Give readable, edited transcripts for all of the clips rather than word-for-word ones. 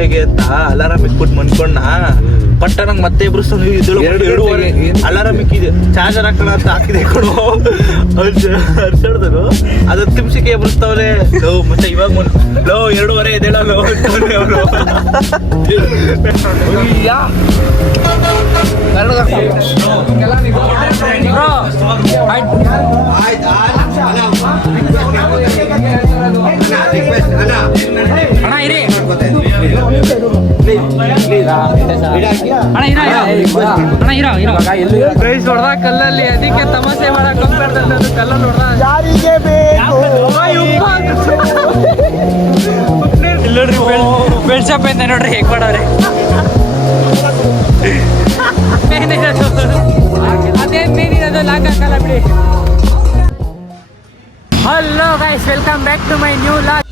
ಗಂಟೆಗೆ ಅಂತ ಅಲಾರಾಮ್ ಇಟ್ಬಿಟ್ಟು ಮನ್ಕೊಂಡ ಪಟ್ಟ ನಂಗೆ ಮತ್ತೆ ಎರಡೂವರೆ ಅಲಾರಾಮ್ ಇಕ್ಕಿದೆ ಚಾರ್ಜರ್ ಹಾಕೋಣ ಅಂತ ಹಾಕಿದೆ ಕೊಡು ಹರ್ಷಡ್ದರು ಅದು 10 ನಿಮಿಷಕ್ಕೆ ಎಬ್ಬಿಸ್ತಾವ್ರೆ ಮತ್ತೆ ಇವಾಗ ಲೋ 2:30 ಎದ್ದೇಳಲ್ಲ ಅವರು ಅಣ್ಣ ಇರಿ ಪ್ರೈಸ್ ಹೊಡೆದ ಕಲ್ಲಲ್ಲಿ ಅದಕ್ಕೆ ತಮಾಷೆ ಮಾಡಕ್ ಹೋಗ್ಬಾರ್ದು ಕಲ್ಲಲ್ಲಿ ಹೊಡೆದ ನೋಡ್ರಿ ಬೆಳ್ಸಪ್ಪ ಅಂತ ನೋಡ್ರಿ ಹೇಗ್ ಮಾಡವ್ರೆ ಅದೇನ್ ಮೇನಿರೋದು ಲಾಕ್ ಹಾಕಲ್ಲ ಬಿಡಿ. Hello guys, welcome back to my new vlog.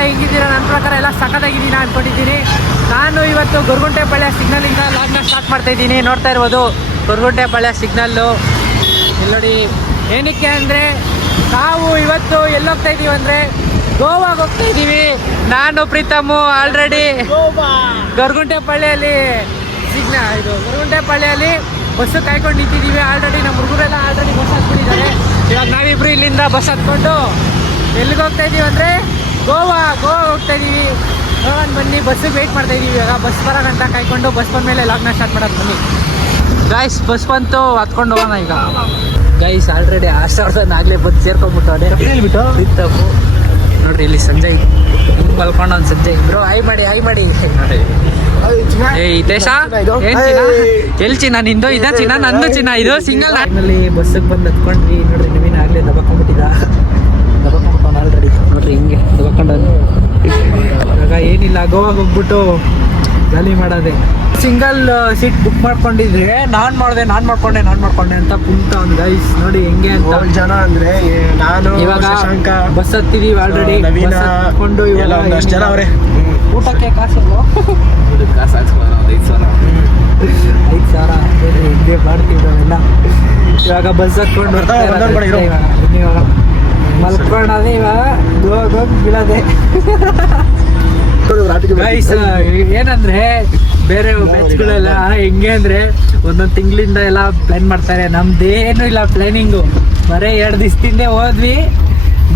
ಹೆಂಗಿದ್ದೀರಾ? ನನ್ನ ಪ್ರಕಾರ ಎಲ್ಲ ಸಖತ್ತಾಗಿದ್ದೀನ ಅನ್ಕೊಂಡಿದ್ದೀನಿ. ನಾನು ಇವತ್ತು ಗೊರಗುಂಟೆಪಾಳ್ಯ ಸಿಗ್ನಲಿಂದ ಲಾಗ್ನ ಸ್ಟಾರ್ಟ್ ಮಾಡ್ತಾ ಇದ್ದೀನಿ. ನೋಡ್ತಾ ಇರ್ಬೋದು ಗೊರಗುಂಟೆಪಾಳ್ಯ ಸಿಗ್ನಲ್ಲು. ಇಲ್ಲಿ ನೋಡಿ, ಏನಕ್ಕೆ ಅಂದರೆ ನಾವು ಇವತ್ತು ಎಲ್ಲಿ ಹೋಗ್ತಾ ಇದ್ದೀವಿ ಅಂದರೆ ಗೋವಾಗೆ ಹೋಗ್ತಾ ಇದ್ದೀವಿ. ನಾನು ಪ್ರೀತಮ್ಮು ಆಲ್ರೆಡಿ ಗೊರಗುಂಟೆಪಾಳ್ಯಲ್ಲಿ ಗೊರಗುಂಟೆಪಾಳ್ಯಲ್ಲಿ ಬಸ್ಸು ಕಾಯ್ಕೊಂಡು ನಿಂತಿದ್ದೀವಿ. ಆಲ್ರೆಡಿ ನಮ್ಮ ಹುಡುಗರೆಲ್ಲ ಆಲ್ರೆಡಿ ಬಸ್ ಹತ್ಕೊಂಡಿದ್ದಾರೆ. ಇವಾಗ ನಾವಿಬ್ರು ಇಲ್ಲಿಂದ ಬಸ್ ಹತ್ಕೊಂಡು ಎಲ್ಲಿಗೆ ಹೋಗ್ತಾ ಇದ್ದೀವಿ ಅಂದರೆ ಗೋವಾ ಹೋಗ್ತಾ ಇದ್ದೀವಿ. ನೋಡೋಣ ಬನ್ನಿ, ಬಸ್ಸಿಗೆ ವೆಯ್ಟ್ ಮಾಡ್ತಾ ಇದ್ದೀವಿ. ಇವಾಗ ಬಸ್ ಬರೋಣಂತ ಕಾಯ್ಕೊಂಡು ಬಸ್ ಬಂದಮೇಲೆ ಲಾಗ್ನ ಸ್ಟಾರ್ಟ್ ಮಾಡೋದು ಬನ್ನಿ. ಗೈಸ್ ಬಸ್ ಬಂತು, ಹತ್ಕೊಂಡು ಹೋಗೋಣ ಈಗ. ಗೈಸ್ ಆಲ್ರೆಡಿ 6,000 ಆಗಲೇ ಬಂದು ಸೇರ್ಕೊಂಡ್ಬಿಟ್ಟು ಪ್ರೀತಮ್ಮು ನೋಡ್ರಿ. ಇಲ್ಲಿ ಸಂಜಯ್ ಹಿಂಗೆ ಮಲ್ಕೊಂಡು ಒಂದು ಸಂಜಯ್ ಬ್ರೋ ಆಯ್ ಮಾಡಿ ನೋಡಿ. ದೇಶ ಏನ್ ಚಿನ್ನ? ಎಲ್ಲಿ ಚಿನ್ನ ನಿಂದು? ಇದ ಚಿನ್ನ? ನಂದು ಚಿನ್ನ. ಇದು ಸಿಂಗಲ್ ಅಲ್ಲಿ ಬಸ್ಸಿಗೆ ಬಂದು ಹತ್ಕೊಂಡ್ವಿ. ನೋಡ್ರಿ ನವೀನ್ ಆಗ್ಲೇ ದಬಕೊಂಡ್ಬಿಟ್ಟಿದ. ಆಲ್ರೆಡಿ ನೋಡ್ರಿ ಹಿಂಗೆ ದಬಕೊಂಡ. ಇವಾಗ ಏನಿಲ್ಲ, ಗೋವಾಗೆ ಹೋಗ್ಬಿಟ್ಟು ಜಾಲಿ ಮಾಡೋದೆ. ಸಿಂಗಲ್ ಸೀಟ್ ಬುಕ್ ಮಾಡ್ಕೊಂಡಿದ್ರೆ ನಾನ್ ಮಾಡ್ಕೊಂಡೆ ಅಂತ ಕುಂತ ಒಂದು ಗೈಸ್ ನೋಡಿ ಹೆಂಗೆ ಅಂತ. ಜನ ಅಂದ್ರೆ ನಾನು ಇವಾಗ ಶಶಾಂಕ ಬಸ್ ಹತ್ತಿದೀವಿ ಆಲ್ರೆಡಿ. ಹತ್ಕೊಂಡು ಇವಾಗ ಒಂದಷ್ಟು ಜನ ಅವರೇ. ಊಟಕ್ಕೆ ಕಾಸಿಲ್ಲ, 5,000 ಹಿಂದೆ ಮಾಡ್ತಿದ್ದವೆಲ್ಲ. ಇವಾಗ ಬಸ್ ಹತ್ಕೊಂಡು ಇವಾಗ ಮಲ್ಕೊಂಡದೆ. ಇವಾಗ ಗೋವಾಗ ಹೋಗಿ ಬೀಳೋದೆ. ಗೈಸ್ ಏನಂದ್ರೆ ಬೇರೆ ಬ್ಯಾಚ್ಗಳೆಲ್ಲ ಹೆಂಗೆ ಅಂದ್ರೆ ಒಂದೊಂದು ತಿಂಗಳಿಂದ ಎಲ್ಲ ಪ್ಲಾನ್ ಮಾಡ್ತಾರೆ. ನಮ್ದೇನು ಇಲ್ಲ ಪ್ಲಾನಿಂಗು. ಬರೀ 2 ದಿವಸದಿಂದ ಹೋದ್ವಿ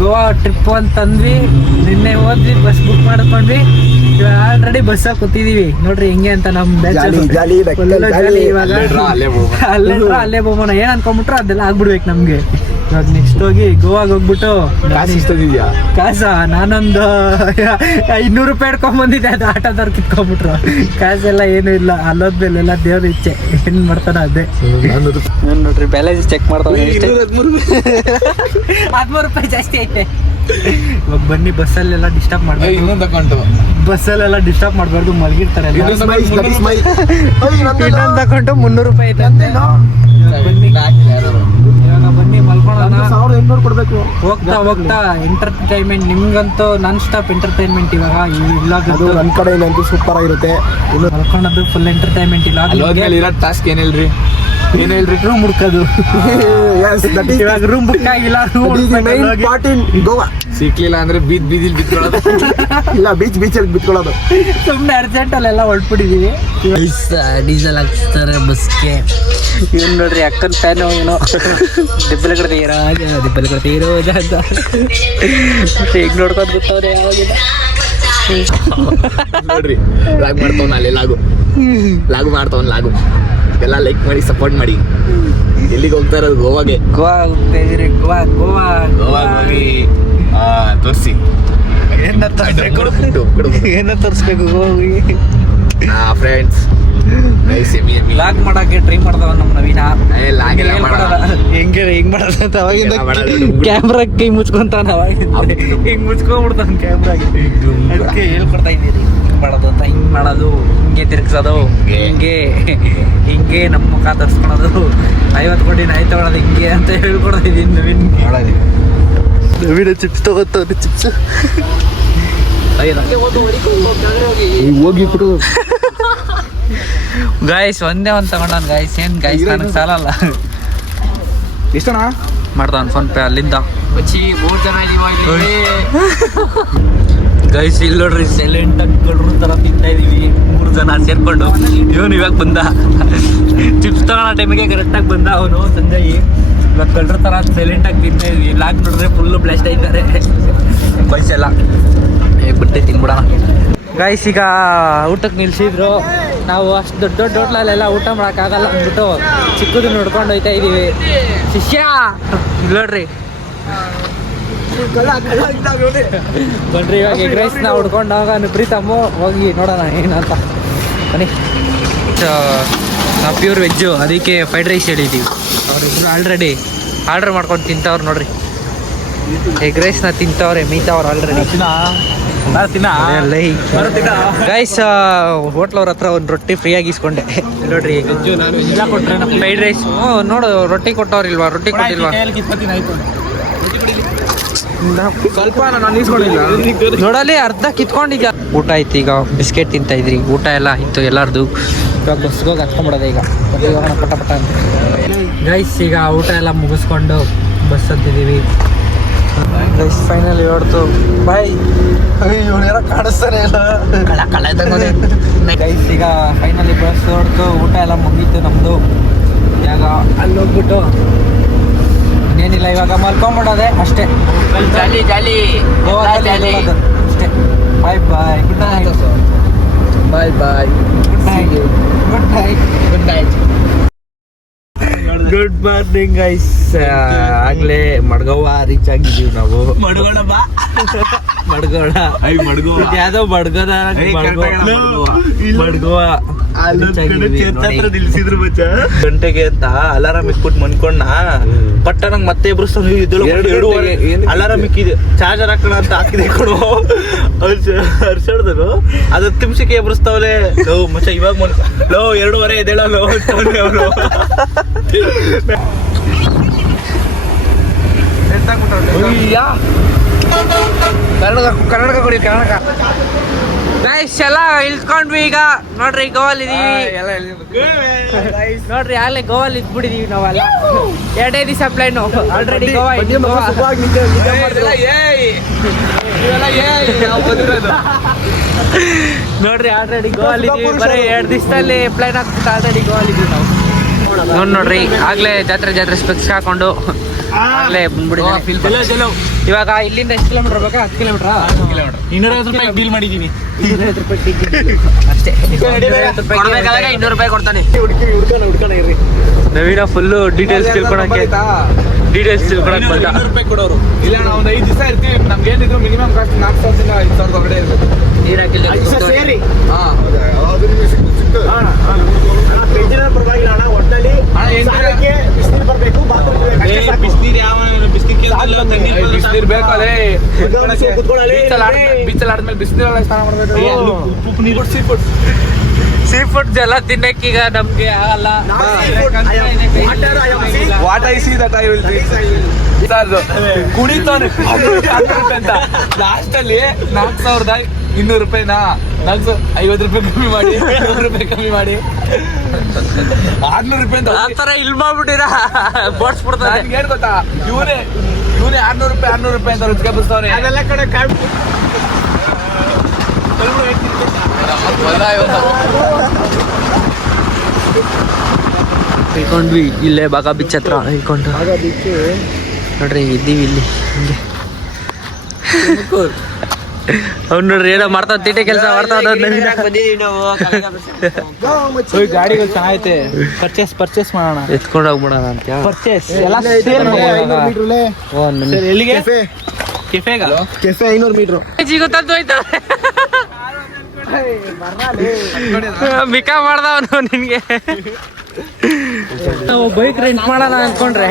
ಗೋವಾ ಟ್ರಿಪ್ ಅಂತಂದ್ವಿ. ನಿನ್ನೆ ಹೋದ್ವಿ, ಬಸ್ ಬುಕ್ ಮಾಡ್ಕೊಂಡ್ವಿ. ಇವಾಗ ಆಲ್ರೆಡಿ ಬಸ್ಸಾಗ ಕೂತಿದೀವಿ. ನೋಡ್ರಿ ಹೆಂಗೆ ಅಂತ ನಮ್ಮ ಬ್ಯಾಚ್ ಜಾಲಿ. ಇವಾಗ ಅಲ್ಲೇ ಹೋಗೋಣ ಏನ್ ಅನ್ಕೊಂಡ್ಬಿಟ್ರೆ ಅದೆಲ್ಲ ಆಗ್ಬಿಡ್ಬೇಕು ನಮ್ಗೆ. ಇವಾಗ ನೆಕ್ಸ್ಟ್ ಹೋಗಿ ಗೋವಾಗ ಹೋಗ್ಬಿಟ್ಟು ಕಾಸ ನಾನೊಂದು 500 ರೂಪಾಯಿ ಇಟ್ಕೊಂಡ್ಬಂದಿದ್ದೆ. ಅದು ಆಟೋದವ್ರು ಕಿತ್ಕೊಂಡ್ಬಿಟ್ರು. ಕಾಸೆಲ್ಲ ಏನೂ ಇಲ್ಲ. ಅಲ್ಲೋದ್ಮೇಲೆ ಎಲ್ಲ ದೇವ್ರ ಇಚ್ಛೆ ಏನ್ ಮಾಡ್ತಾನ ಅದೇ. ನೋಡ್ರಿ ಬ್ಯಾಲೆನ್ಸ್ ಚೆಕ್ ಮಾಡ್ತಾವೆ. 13 ರೂಪಾಯಿ ಜಾಸ್ತಿ ಐತೆ. ಇವಾಗ ಬನ್ನಿ, ಬಸ್ಸಲ್ಲೆಲ್ಲ ಡಿಸ್ಟರ್ಬ್ ಮಾಡ್ಬಾರ್ದು. ಬಸ್ಸಲ್ಲೆಲ್ಲ ಡಿಸ್ಟರ್ಬ್ ಮಾಡ್ಬಾರ್ದು, ಮಲಗಿರ್ತಾರೆ. ಇನ್ನೊಂದು ತಗೊಂಡು 300 ರೂಪಾಯಿ ಐತೆ ಅಂತ. ಇವಾಗ ಬನ್ನಿ ಮಲ್ಕೊಳ್ಳೋಣ. 1,800 ಕೊಡ್ಬೇಕು. ಹೋಗ್ತಾ ಎಂಟರ್ಟೈನ್ಮೆಂಟ್ ನಿಮ್ಗಂತೂ ನಾನ್ ಸ್ಟಾಪ್ ಎಂಟರ್ಟೈನ್ಮೆಂಟ್. ಇವಾಗ ಇಲ್ಲ ನನ್ನ ಕಡೆಯಿಂದಂತೂ ಸೂಪರ್ ಆಗಿರುತ್ತೆ. ಮಲ್ಕೊಳ್ಳೋದು ಫುಲ್ ಎಂಟರ್ಟೈನ್ಮೆಂಟ್. ಇಲ್ಲ ಟಾಸ್ಕ್ ಏನ್ ಹೇಳ್ರಿ ರೂಮ್ ಹುಡ್ಕೋದು. ಇವಾಗ ರೂಮ್ ಬುಕ್ ಆಗಿಲ್ಲ. ಗೋವಾ ಸಿಕ್ಲಿಲ್ಲ ಅಂದ್ರೆ ಬೀದಿಲಿ ಬಿತ್ಕೊಳ್ಳೋದು. ಇಲ್ಲ ಬೀಚಲ್ಲಿ ಬಿತ್ಕೊಳ್ಳೋದು. ಸುಮ್ಮನೆ ಅರ್ಜೆಂಟಲ್ಲೆಲ್ಲ ಹೊರಟ್ಬಿಟ್ಟಿದೀವಿ. ಡೀಸೆಲ್ ಹಾಕ್ತಾರೆ ಬಸ್ಗೆ. ಇವ್ನು ನೋಡ್ರಿ ಅಕ್ಕನ ಫ್ಯಾನು. ಇವನು ದಿಬ್ಬಲ ಕಡ್ತೀರೋ ಅಂತ ಈಗ ನೋಡ್ಕೊಂಡು ಗೊತ್ತವ್ರೆ. ಯಾವಾಗಿಲ್ಲ ನೋಡ್ರಿ ಲಾಗ್ ಮಾಡ್ತಾವ್. ಅಲ್ಲಿ ಲಾಗು ಮಾಡ್ತಾವ್. ಎಲ್ಲ ಲೈಕ್ ಮಾಡಿ ಸಪೋರ್ಟ್ ಮಾಡಿ. ಎಲ್ಲಿಗೆ ಹೋಗ್ತಾ ಇರೋದು? ಗೋವಾಗೆ. ಗೋವಾ ಹೋಗ್ತಾ ಇದೀರಿ. ಗೋವಾ ಹೋಗಿ ತೋರಿಸಿ ಏನೋ ತೋರಿಸ್ಬೇಕು ಹೋಗಿ. ಫ್ರೆಂಡ್ಸ್ ಲಾಗ್ ಮಾಡಕ್ಕೆ ಟ್ರೈ ಮಾಡ್ದವ ನಮ್ಮ ನವೀನ. ಹೆಂಗೆ ಹೆಂಗ್ ಮಾಡೋದು ಅಂತ ಅವಾಗಿಂದ ಕ್ಯಾಮ್ರಾ ಕೈ ಮುಚ್ಕೊಂತಾನ. ಅವಾಗಿಂದ ಹಿಂಗ್ ಮುಚ್ಕೊಂಡ್ಬಿಡ್ತಾನ ಕ್ಯಾಮ್ರಾಗೆ. ಅದಕ್ಕೆ ಹೇಳ್ಕೊಡ್ತಾ ಇದ್ದೀರಿ ಹಿಂಗ್ ಮಾಡೋದು ಅಂತ. ಹಿಂಗ್ ಮಾಡೋದು, ಹಿಂಗೆ ತಿರ್ಗ್ಸೋದು, ಹಿಂಗೆ ನಮ್ಮ ಮುಖ ತರ್ಸ್ಕೊಳೋದು, 50 ಕೋಟಿ ನಾಯಿ ತಗೊಳೋದು ಹಿಂಗೆ ಅಂತ ಹೇಳ್ಕೊಡ್ತಾ ಇದ್ದೀನಿ ನವೀನ್. ನವೀನ ಚಿಪ್ಸ್ ತಗೋತಾನೆ. ಚಿಪ್ಸ್ ಹೋಗಿಬಿಟ್ಟು ಗಾಯ್ಸ್ ಒಂದೇ ಒಂದು ತಗೊಂಡಾನ. ಗಾಯ್ಸ್ ಏನ್ ಗಾಯ್ಸ್ ನನಗೆ ಸಾಲಲ್ಲ. ಎಷ್ಟಣ್ಣ? ಮಾಡ್ದ ಫೋನ್ ಪೇ ಅಲ್ಲಿಂದ. ಬಚ್ಚಿ 3 ಜನ ಇದೀವ ಇಲ್ಲಿ. ಗೈಸ್ ಇಲ್ಲಿ ನೋಡ್ರಿ ಸೈಲೆಂಟ್ ಆಗಿ ಕಳ್ರು ತರ ತಿಂತಾ ಇದೀವಿ 3 ಜನ ಸೇರ್ಕೊಂಡು. ಇವನು ಇವಾಗ ಬಂದ ಚಿಪ್ಸ್ ತಗೊಳ್ಳೋ ಟೈಮಿಗೆ ಕರೆಕ್ಟಾಗಿ ಬಂದ ಅವನು ಸಂಜಯ್. ಇವಾಗ ಕಳ್ರ ತರ ಸೈಲೆಂಟ್ ಆಗಿ ತಿಂತಾ ಇದೀವಿ. ಲಾಕ್ ನೋಡ್ರೆ ಫುಲ್ಲು ಬ್ಲಾಸ್ಟ್ ಆಯ್ತಾರೆ ಗೈಸ್ ಎಲ್ಲ. ಬಿಟ್ಟೆ ತಿನ್ಬಿಡೋಣ. ಗೈಸ್ ಈಗ ಊಟಕ್ಕೆ ನಿಲ್ಸಿದ್ರು. ನಾವು ಅಷ್ಟು ದೊಡ್ಡ ದೊಡ್ಡ ಹೋಟ್ಲಲ್ಲೆಲ್ಲ ಊಟ ಮಾಡೋಕ್ಕಾಗಲ್ಲ ಅಂದ್ಬಿಟ್ಟು ಚಿಕ್ಕದು ನೋಡ್ಕೊಂಡು ಹೋಯ್ತಾ ಇದೀವಿ. ಶಿಷ್ಯ ಇಲ್ಲಿ ನೋಡ್ರಿ ಬನ್ರಿ ಇವಾಗ ಎಗ್ ರೈಸ್ನ ಹುಡ್ಕೊಂಡು ಹೋಗೋಣ. ಪ್ರೀತಮ್ಮು ಹೋಗಿ ನೋಡೋಣ ಏನಂತ ಬನ್ನಿ. ನಾವು ಪ್ಯೂರ್ ವೆಜ್ಜು, ಅದಕ್ಕೆ ಫ್ರೈಡ್ ರೈಸ್ ಹೇಳಿದ್ದೀವಿ. ಅವ್ರಿಬ್ರು ಆಲ್ರೆಡಿ ಆರ್ಡ್ರ್ ಮಾಡ್ಕೊಂಡು ತಿಂತವ್ರು ನೋಡ್ರಿ. ಎಗ್ ರೈಸ್ನ ತಿಂತವ್ರೆ ಮೀತವ್ರು ಆಲ್ರೆಡಿ. ಗೈಸ್ ಹೋಟ್ಲವ್ರ ಹತ್ರ ಒಂದು ರೊಟ್ಟಿ ಫ್ರೀಯಾಗಿ ಇಸ್ಕೊಂಡೆ ನೋಡ್ರಿ. ಫ್ರೈಡ್ ರೈಸ್ ನೋಡು ರೊಟ್ಟಿ ಕೊಟ್ಟವ್ರಿಲ್ವಾ? ರೊಟ್ಟಿ ಕೊಟ್ಟಿಲ್ವಾ? ಸ್ವಲ್ಪ ನಾನು ಇಸ್ಕೊಂಡಿಲ್ಲ ನೋಡಲಿ ಅರ್ಧ ಕಿತ್ಕೊಂಡಿದ್ಯಾ. ಊಟ ಆಯ್ತು, ಈಗ ಬಿಸ್ಕೆಟ್ ತಿಂತ ಇದ್ರಿ. ಊಟ ಎಲ್ಲ ಇತ್ತು ಎಲ್ಲಾರ್ದು. ಇವಾಗ ಬಸ್ಗೆ ಹೋಗಿ ಹತ್ಕೊಂಡ್ಬಿಡೋದೆ ಈಗ. ಹೋಗೋಣ ಪಟ ಪಟ ಅಂತ. ಗೈಸ್ ಈಗ ಊಟ ಎಲ್ಲ ಮುಗಿಸ್ಕೊಂಡು ಬಸ್ ಹತ್ತಿದ್ದೀವಿ. ಗೈಸ್ ಫೈನಲಿ ಹೊಡ್ತು ಬಾಯ್. ಇವನೇನೋ ಕಾಣಿಸ್ತಾನೆ ಇಲ್ಲ. ಗೈಸ್ ಈಗ ಫೈನಲಿ ಬಸ್ ಹೊಡ್ತು, ಊಟ ಎಲ್ಲ ಮುಗೀತು ನಮ್ಮದು. ಇವಾಗ ಅಲ್ಲಿ ಹೋಗ್ಬಿಟ್ಟು ಇನ್ನೇನಿಲ್ಲ, ಇವಾಗ ಮಲ್ಕೊಂಬಿಡೋದೆ ಅಷ್ಟೇ. ಜಾಲಿ ಜಾಲಿ ಗೋವಾದಲ್ಲಿ ಅಷ್ಟೇ. Bye bye, good night. Bye bye, good night. Good night. Good night. Good morning guys. ಆಗ್ಲೇ ಮಡ್ಗೋವ ರೀಚ್ ಆಗಿದ್ದೀವಿ ನಾವು. ಮಡ್ಗೋಣ ಬಾ. ಮಡ್ಗೋಳ ಯಾವ್ದೋ ಮಡ್ಗೋದ ಮಡ್ಗೋವ ನಿಲ್ಸಿದ್ರು ಗಂಟೆಗೆ ಅಂತ ಅಲಾರಾಮ್ ಇಟ್ಬಿಟ್ಟು ಮನ್ಕೊಂಡ ಪಟ್ಟ ನಂಗೆ ಮತ್ತೆ ಎಬ್ರಿಸ್ತಾವ. 2:30 ಅಲಾರಾಮ್ ಇಕ್ಕಿದೆ, ಚಾರ್ಜರ್ ಹಾಕೋಣ ಅಂತ ಹಾಕಿದೆ ಕೊಡು. ಹರ್ಷಡ್ದರು ಅದು 10 ನಿಮಿಷಕ್ಕೆ ಎಬ್ರಿಸ್ತಾವಲೆ. ಲೋ ಮಚ್ಚ ಇವಾಗ ಲೋ 2:30 ಎದ್ದೇಳೋ ಅವರು. ಕರ್ನಾಟಕ ಕೊಡಿ ಕರ್ನಾಟಕ. ಗೈಸ್ ಎಲ್ಲ ಇಳ್ಕೊಂಡ್ವಿ ಈಗ ನೋಡ್ರಿ. ಗೋವಾಲ್ ಇದೀವಿ ನೋಡ್ರಿ. ಆಗ್ಲೇ ಗೋವಾಲ್ ಇದ್ಬಿಟ್ಟಿದೀವಿ ನಾವೆಲ್ಲ. 2 ದಿವಸ ಪ್ಲಾನ್ ಆಲ್ರೆಡಿ. ಗೋವಾ ನೋಡ್ರಿ ಆಲ್ರೆಡಿ ಗೋವಾಲ್ ಇದೀವಿ. ಬರೀ 2 ದಿವಸದಲ್ಲಿ ಪ್ಲಾನ್ ಆಗ್ತಿತ್ತು. ಆಲ್ರೆಡಿ ಗೋವಾಲ್ ಇದೀವಿ ನಾವು. ನೋಡ್ರಿ ಆಗ್ಲೇ ಜಾತ್ರೆ ಸ್ಪೆಕ್ಸ್ ಹಾಕೊಂಡು ಆಗ್ಲೇ ಬಂದ್ಬಿಟ್ಟಿದ್ದೀನಿ. ಇವಾಗ ಇಲ್ಲಿಂದ ಎಷ್ಟು ಕಿಲೋಮೀಟರ್ ಬೇಕಾ? 10 ಕಿಲೋಮೀಟರ್. 250 ರೂಪಾಯಿ ಬಿಲ್ ಮಾಡಿದ್ದೀನಿ ಅಷ್ಟೇ. 200 ರೂಪಾಯಿ ಕೊಡ್ತಾನೆ. ನವೀನ ಫುಲ್ಲು ಡೀಟೇಲ್ಸ್ ತಿಳ್ಕೊಳಕ್ಕೆ ಬಂದ. 200 ರೂಪಾಯಿ ಕೊಡೋರು. ಇಲ್ಲ ನಾವು ಒಂದು 5 ದಿವಸ ಇರ್ತೀವಿ. ನಮ್ಗೆ ಏನಿದ್ರು ಮಿನಿಮಮ್ ಕಾಸ್ಟ್ 4,000 ಇಂದ 5,000 ಹೊರಗಡೆ ಇರ್ಬೇಕು. ನೀರು ಹಾಕಿಲ್ಲ ಸೇರಿ ಪರವಾಗಿಲ್ಲ ಅಣ್ಣ. ಒಟ್ಟಲ್ಲಿ ಬಿಸಿನೀರು ಬರಬೇಕು. ಬಿಸಿನೀರು ಯಾವ ಬಿಸಿನೀರು ಬೇಕಲ್ಲೇ. ಬೀಚಲ್ಲಿ ಆದ್ಮೇಲೆ ಬಿಸಿನೀರೆಲ್ಲ ಸ್ನಾನ ಮಾಡಬೇಕು. ಉಪ್ಪು ನೀರು ಸೀ ಫುಡ್ ಎಲ್ಲ ತಿನ್ನಕ್ಕೀಗ ನಮ್ಗೆ ಆಗಲ್ಲ. What I see that I will ಕುಡಿತಾನೆ ಅಂತ ಲಾಸ್ಟ್ ಅಲ್ಲಿ 4,200 ರೂಪಾಯಿನಾ 450 ರೂಪಾಯಿ ಕಮ್ಮಿ ಮಾಡಿ 100 ರೂಪಾಯಿ ಕಮ್ಮಿ ಮಾಡಿ 600 ರೂಪಾಯಿ ಆ ಥರ ಇಲ್ಲಿ ಮಾಡ್ಬಿಟ್ಟಿರ ಬೋಡ್ಸ್ಬಿಡ್ತಾರೆ. ಏನ್ ಗೊತ್ತಾ, ಇವನೇ 600 ರೂಪಾಯಿ ಅಂತ ರುಚಿಗೆ ಬಸ್ತವ್ರೆ. ಅದೆಲ್ಲ ಕಡೆ ಇಳ್ಕೊಂಡ್ವಿ ಇಲ್ಲೇ ಬಾಗ ಬೀಚ್ ಹತ್ರ ಇಳ್ಕೊಂಡು ನೋಡ್ರಿ ಇದ್ದೀವಿ ಇಲ್ಲಿ ಹಿಂಗೆ. ಅವ್ನು ನೋಡ್ರಿ ಏನೋ ಮಾಡ್ತಾವ, ತೀಟೆ ಕೆಲಸ ಮಾಡ್ತಾವ. ಗಾಡಿಗಳು ಚೆನ್ನಾಗೈತೆ. ಪರ್ಚೇಸ್ ಮಾಡೋಣ, ಎತ್ಕೊಂಡು ಹೋಗ್ಬಿಡೋಣ ಅಂತ. ಪರ್ಚೇಸ್ ಎಲ್ಲಿಗೆ? ಕೆಫೆಗ ಕೆಫೆ 500 ಮೀಟ್ರು. ಗೊತ್ತಂತ ಹೋಯ್ತು. ಬಿಕಾ ಮಾಡ್ದವನು ನಿನ್ಗೆ. ನಾವು ಬೈಕ್ ರೆಂಟ್ ಮಾಡೋಣ ಅನ್ಕೊಂಡ್ರೆ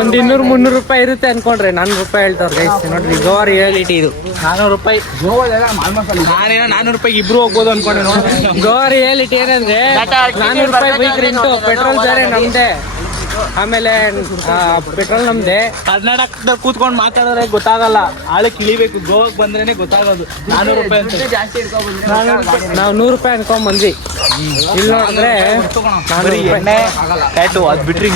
ಒಂದ್ 200-300 ರೂಪಾಯಿ ಇರುತ್ತೆ ಅನ್ಕೊಂಡ್ರೆ 400 ರೂಪಾಯಿ ಹೇಳ್ತಾವ್ರೆ ಗೈಸ್. ನೋಡ್ರಿ ಗೋವಾ ರಿಯಾಲಿಟಿ ಇದು. 400 ರೂಪಾಯಿ ನಾನೇನೋ 400 ರೂಪಾಯಿ ಇಬ್ರು ಹೋಗ್ಬೋದು ಅನ್ಕೊಂಡೆ. ಗೋವಾ ರಿಯಾಲಿಟಿ ಏನಂದ್ರೆ 400 ರೂಪಾಯಿ ಬೈಕ್ ರೆಂಟು, ಪೆಟ್ರೋಲ್ ಬೇರೆ ನಮ್ದೇ. ಆಮೇಲೆ ಪೆಟ್ರೋಲ್ ನಮ್ದೆ. ಕರ್ನಾಟಕದಲ್ಲಿ ಕೂತ್ಕೊಂಡು ಮಾತಾಡಿದ್ರೆ ಗೊತ್ತಾಗಲ್ಲ, ಆಳಕ್ಕೆ ಇಳಿಬೇಕು. ಗೋವಾಕ್ ಬಂದ್ರೇನೆ ಗೊತ್ತಾಗೋದು. 400 ರೂಪಾಯಿ ಅಂತ. ನಾವು 100 ರೂಪಾಯಿ ಅನ್ಕೊಂಡ್ ಬಂದ್ವಿ. ಇಲ್ಲ ಅಂದ್ರೆ ಅದ್ ಬಿಟ್ರಿ